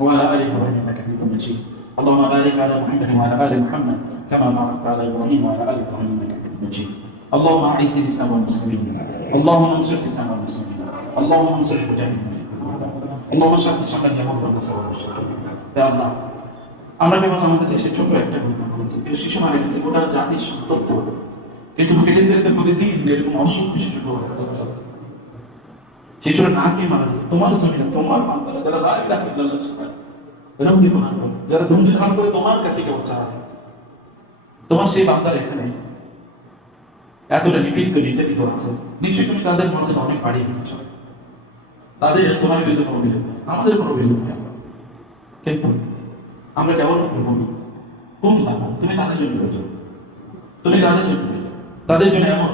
وعلى آل إبراهيم إنك حميد مجيد اللهم بارك على محمد وعلى آل محمد كما باركت على إبراهيم وعلى آل إبراهيم إنك حميد مجيد اللهم أعز الإسلام والمسلمين اللهم انصر الإسلام والمسلمين اللهم انصر المجاهدين في اللهم شهد شمل يهود والنصارى والمشركين يا الله আমরা কেবল আমাদের দেশের ছোট একটা ঘটনা বলেছি, শিশু মারা গেছে, গোটা জাতির তথ্য, কিন্তু ফিলিস্তিনিদের প্রতিদিন এরকম অসুখ বিশেষ শিশুরা না খেয়ে মারা যাচ্ছে। তোমার জমিনে তোমার বান্দারা যারা লা ইলাহা ইল্লাল্লাহ এরকম কি প্রমাণ করে, যারা ধৈর্য ধারণ করে তোমার কাছে কেবল চায়, তোমার সেই বান্দার এখানে এতটা নিপীড়িত নির্যাতিত আছে, নিশ্চয়ই তুমি তাদের মর্যাদা অনেক বাড়িয়ে দিচ্ছ। তাদের তোমার বিরুদ্ধে কোনো অভিযোগ নেই, আমাদের কোনো অভিযোগ নেই, কিন্তু আমরা কেবলমাত্র বলি কোন লাভ, তুমি তাদের জন্য রয়েছ, তুমি তাদের জন্য তাদের জন্য এমন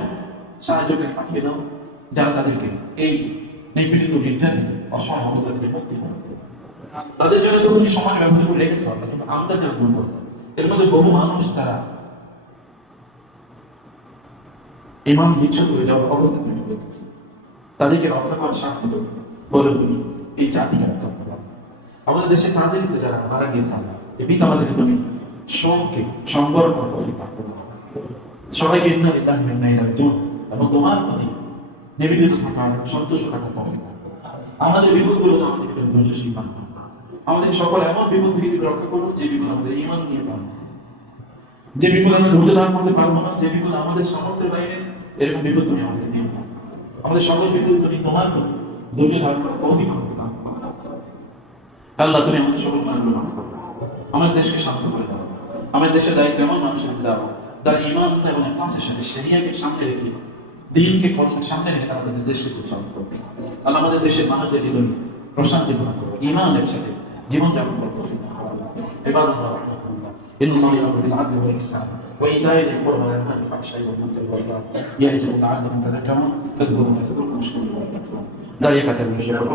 সাহায্যকে পাঠিয়ে দাও যারা তাদেরকে এই নিপীড়িত নির্যাতিত অসহায় অবস্থা থেকে মুক্তি পাবে। তাদের জন্য তো তুমি সমাজ ব্যবস্থা করে রেখেছো, কিন্তু আমরা যা বলবো এর মধ্যে বহু মানুষ তারা ইমান বিচ্ছুত হয়ে যাওয়ার অবস্থা তৈরি হয়ে গেছে। তাদেরকে রক্ষা করার সাথে বলে তুমি এই জাতিকে রক্ষা করো। আমাদের দেশে কাজে দিতে যারা মারা গিয়েছে আল্লাহ, এই পিতামাতাকে তুমি শোককে সংবরণ করার তৌফিক দান করো। সবাইকে ইন্না লিল্লাহি ওয়া ইন্না ইলাইহি রাজিউন এবং তোমার প্রতি নিবেদিত থাকার সন্তুষ্ট থাকার তৌফিক দান করো। আমাদের বিপদগুলো আমাদেরকে তুমি ধৈর্যশীল বানাও। আমাদের সকল এমন বিপদ থেকে তুমি রক্ষা করো যে বিপদ আমাদের ঈমান নিয়ে পাবো, যে বিপদ আমরা ধৈর্য ধারণ করতে পারবো না, যে বিপদ আমাদের সামর্থ্যের বাইরে, এরকম বিপদ তুমি আমাদের দিও না। আমাদের সকল বিপদ তুমি তোমার প্রতি ধৈর্য ধারণ করার তৌফিক করতে পারো। আল্লাহ তুমি আমাদের সকল গুনাহগুলো মাফ করো, আমাদের দেশকে শান্ত করে দাও। আমাদের দেশের দায়িত্ব এমন মানুষের দাও তারা ঈমান এবং ইখলাসের সাথে শরিয়াকে সামনে রেখে, দ্বীনকে সামনে রেখে তারা তাদের দেশকে পরিচালনা করবে। আল্লাহ আমাদের দেশের মানুষদেরকে তুমি প্রশান্তি প্রদান করো, ঈমানের সাথে জীবনযাপন করতে তৌফিক দান করো। ইবাদাল্লাহ রাহমাকুল্লাহ, ইন্নাল্লাহা ইয়া'মুরু বিল 'আদলি ওয়াল ইহসান ওয়া ইতা'i যিল কুরবা ওয়া ইয়ানহা 'আনিল ফাহশা'i ওয়াল মুনকারি ওয়াল বাগyi ইয়া'iযুকুম লা'allaকুম তাযাক্কারুন ফাযকুরুল্লাহ ফাযকুরুকুম ওয়াশকুরু lahu ওয়া লা তাকফুরুন। দাঁড়িয়ে কাতার বিষয়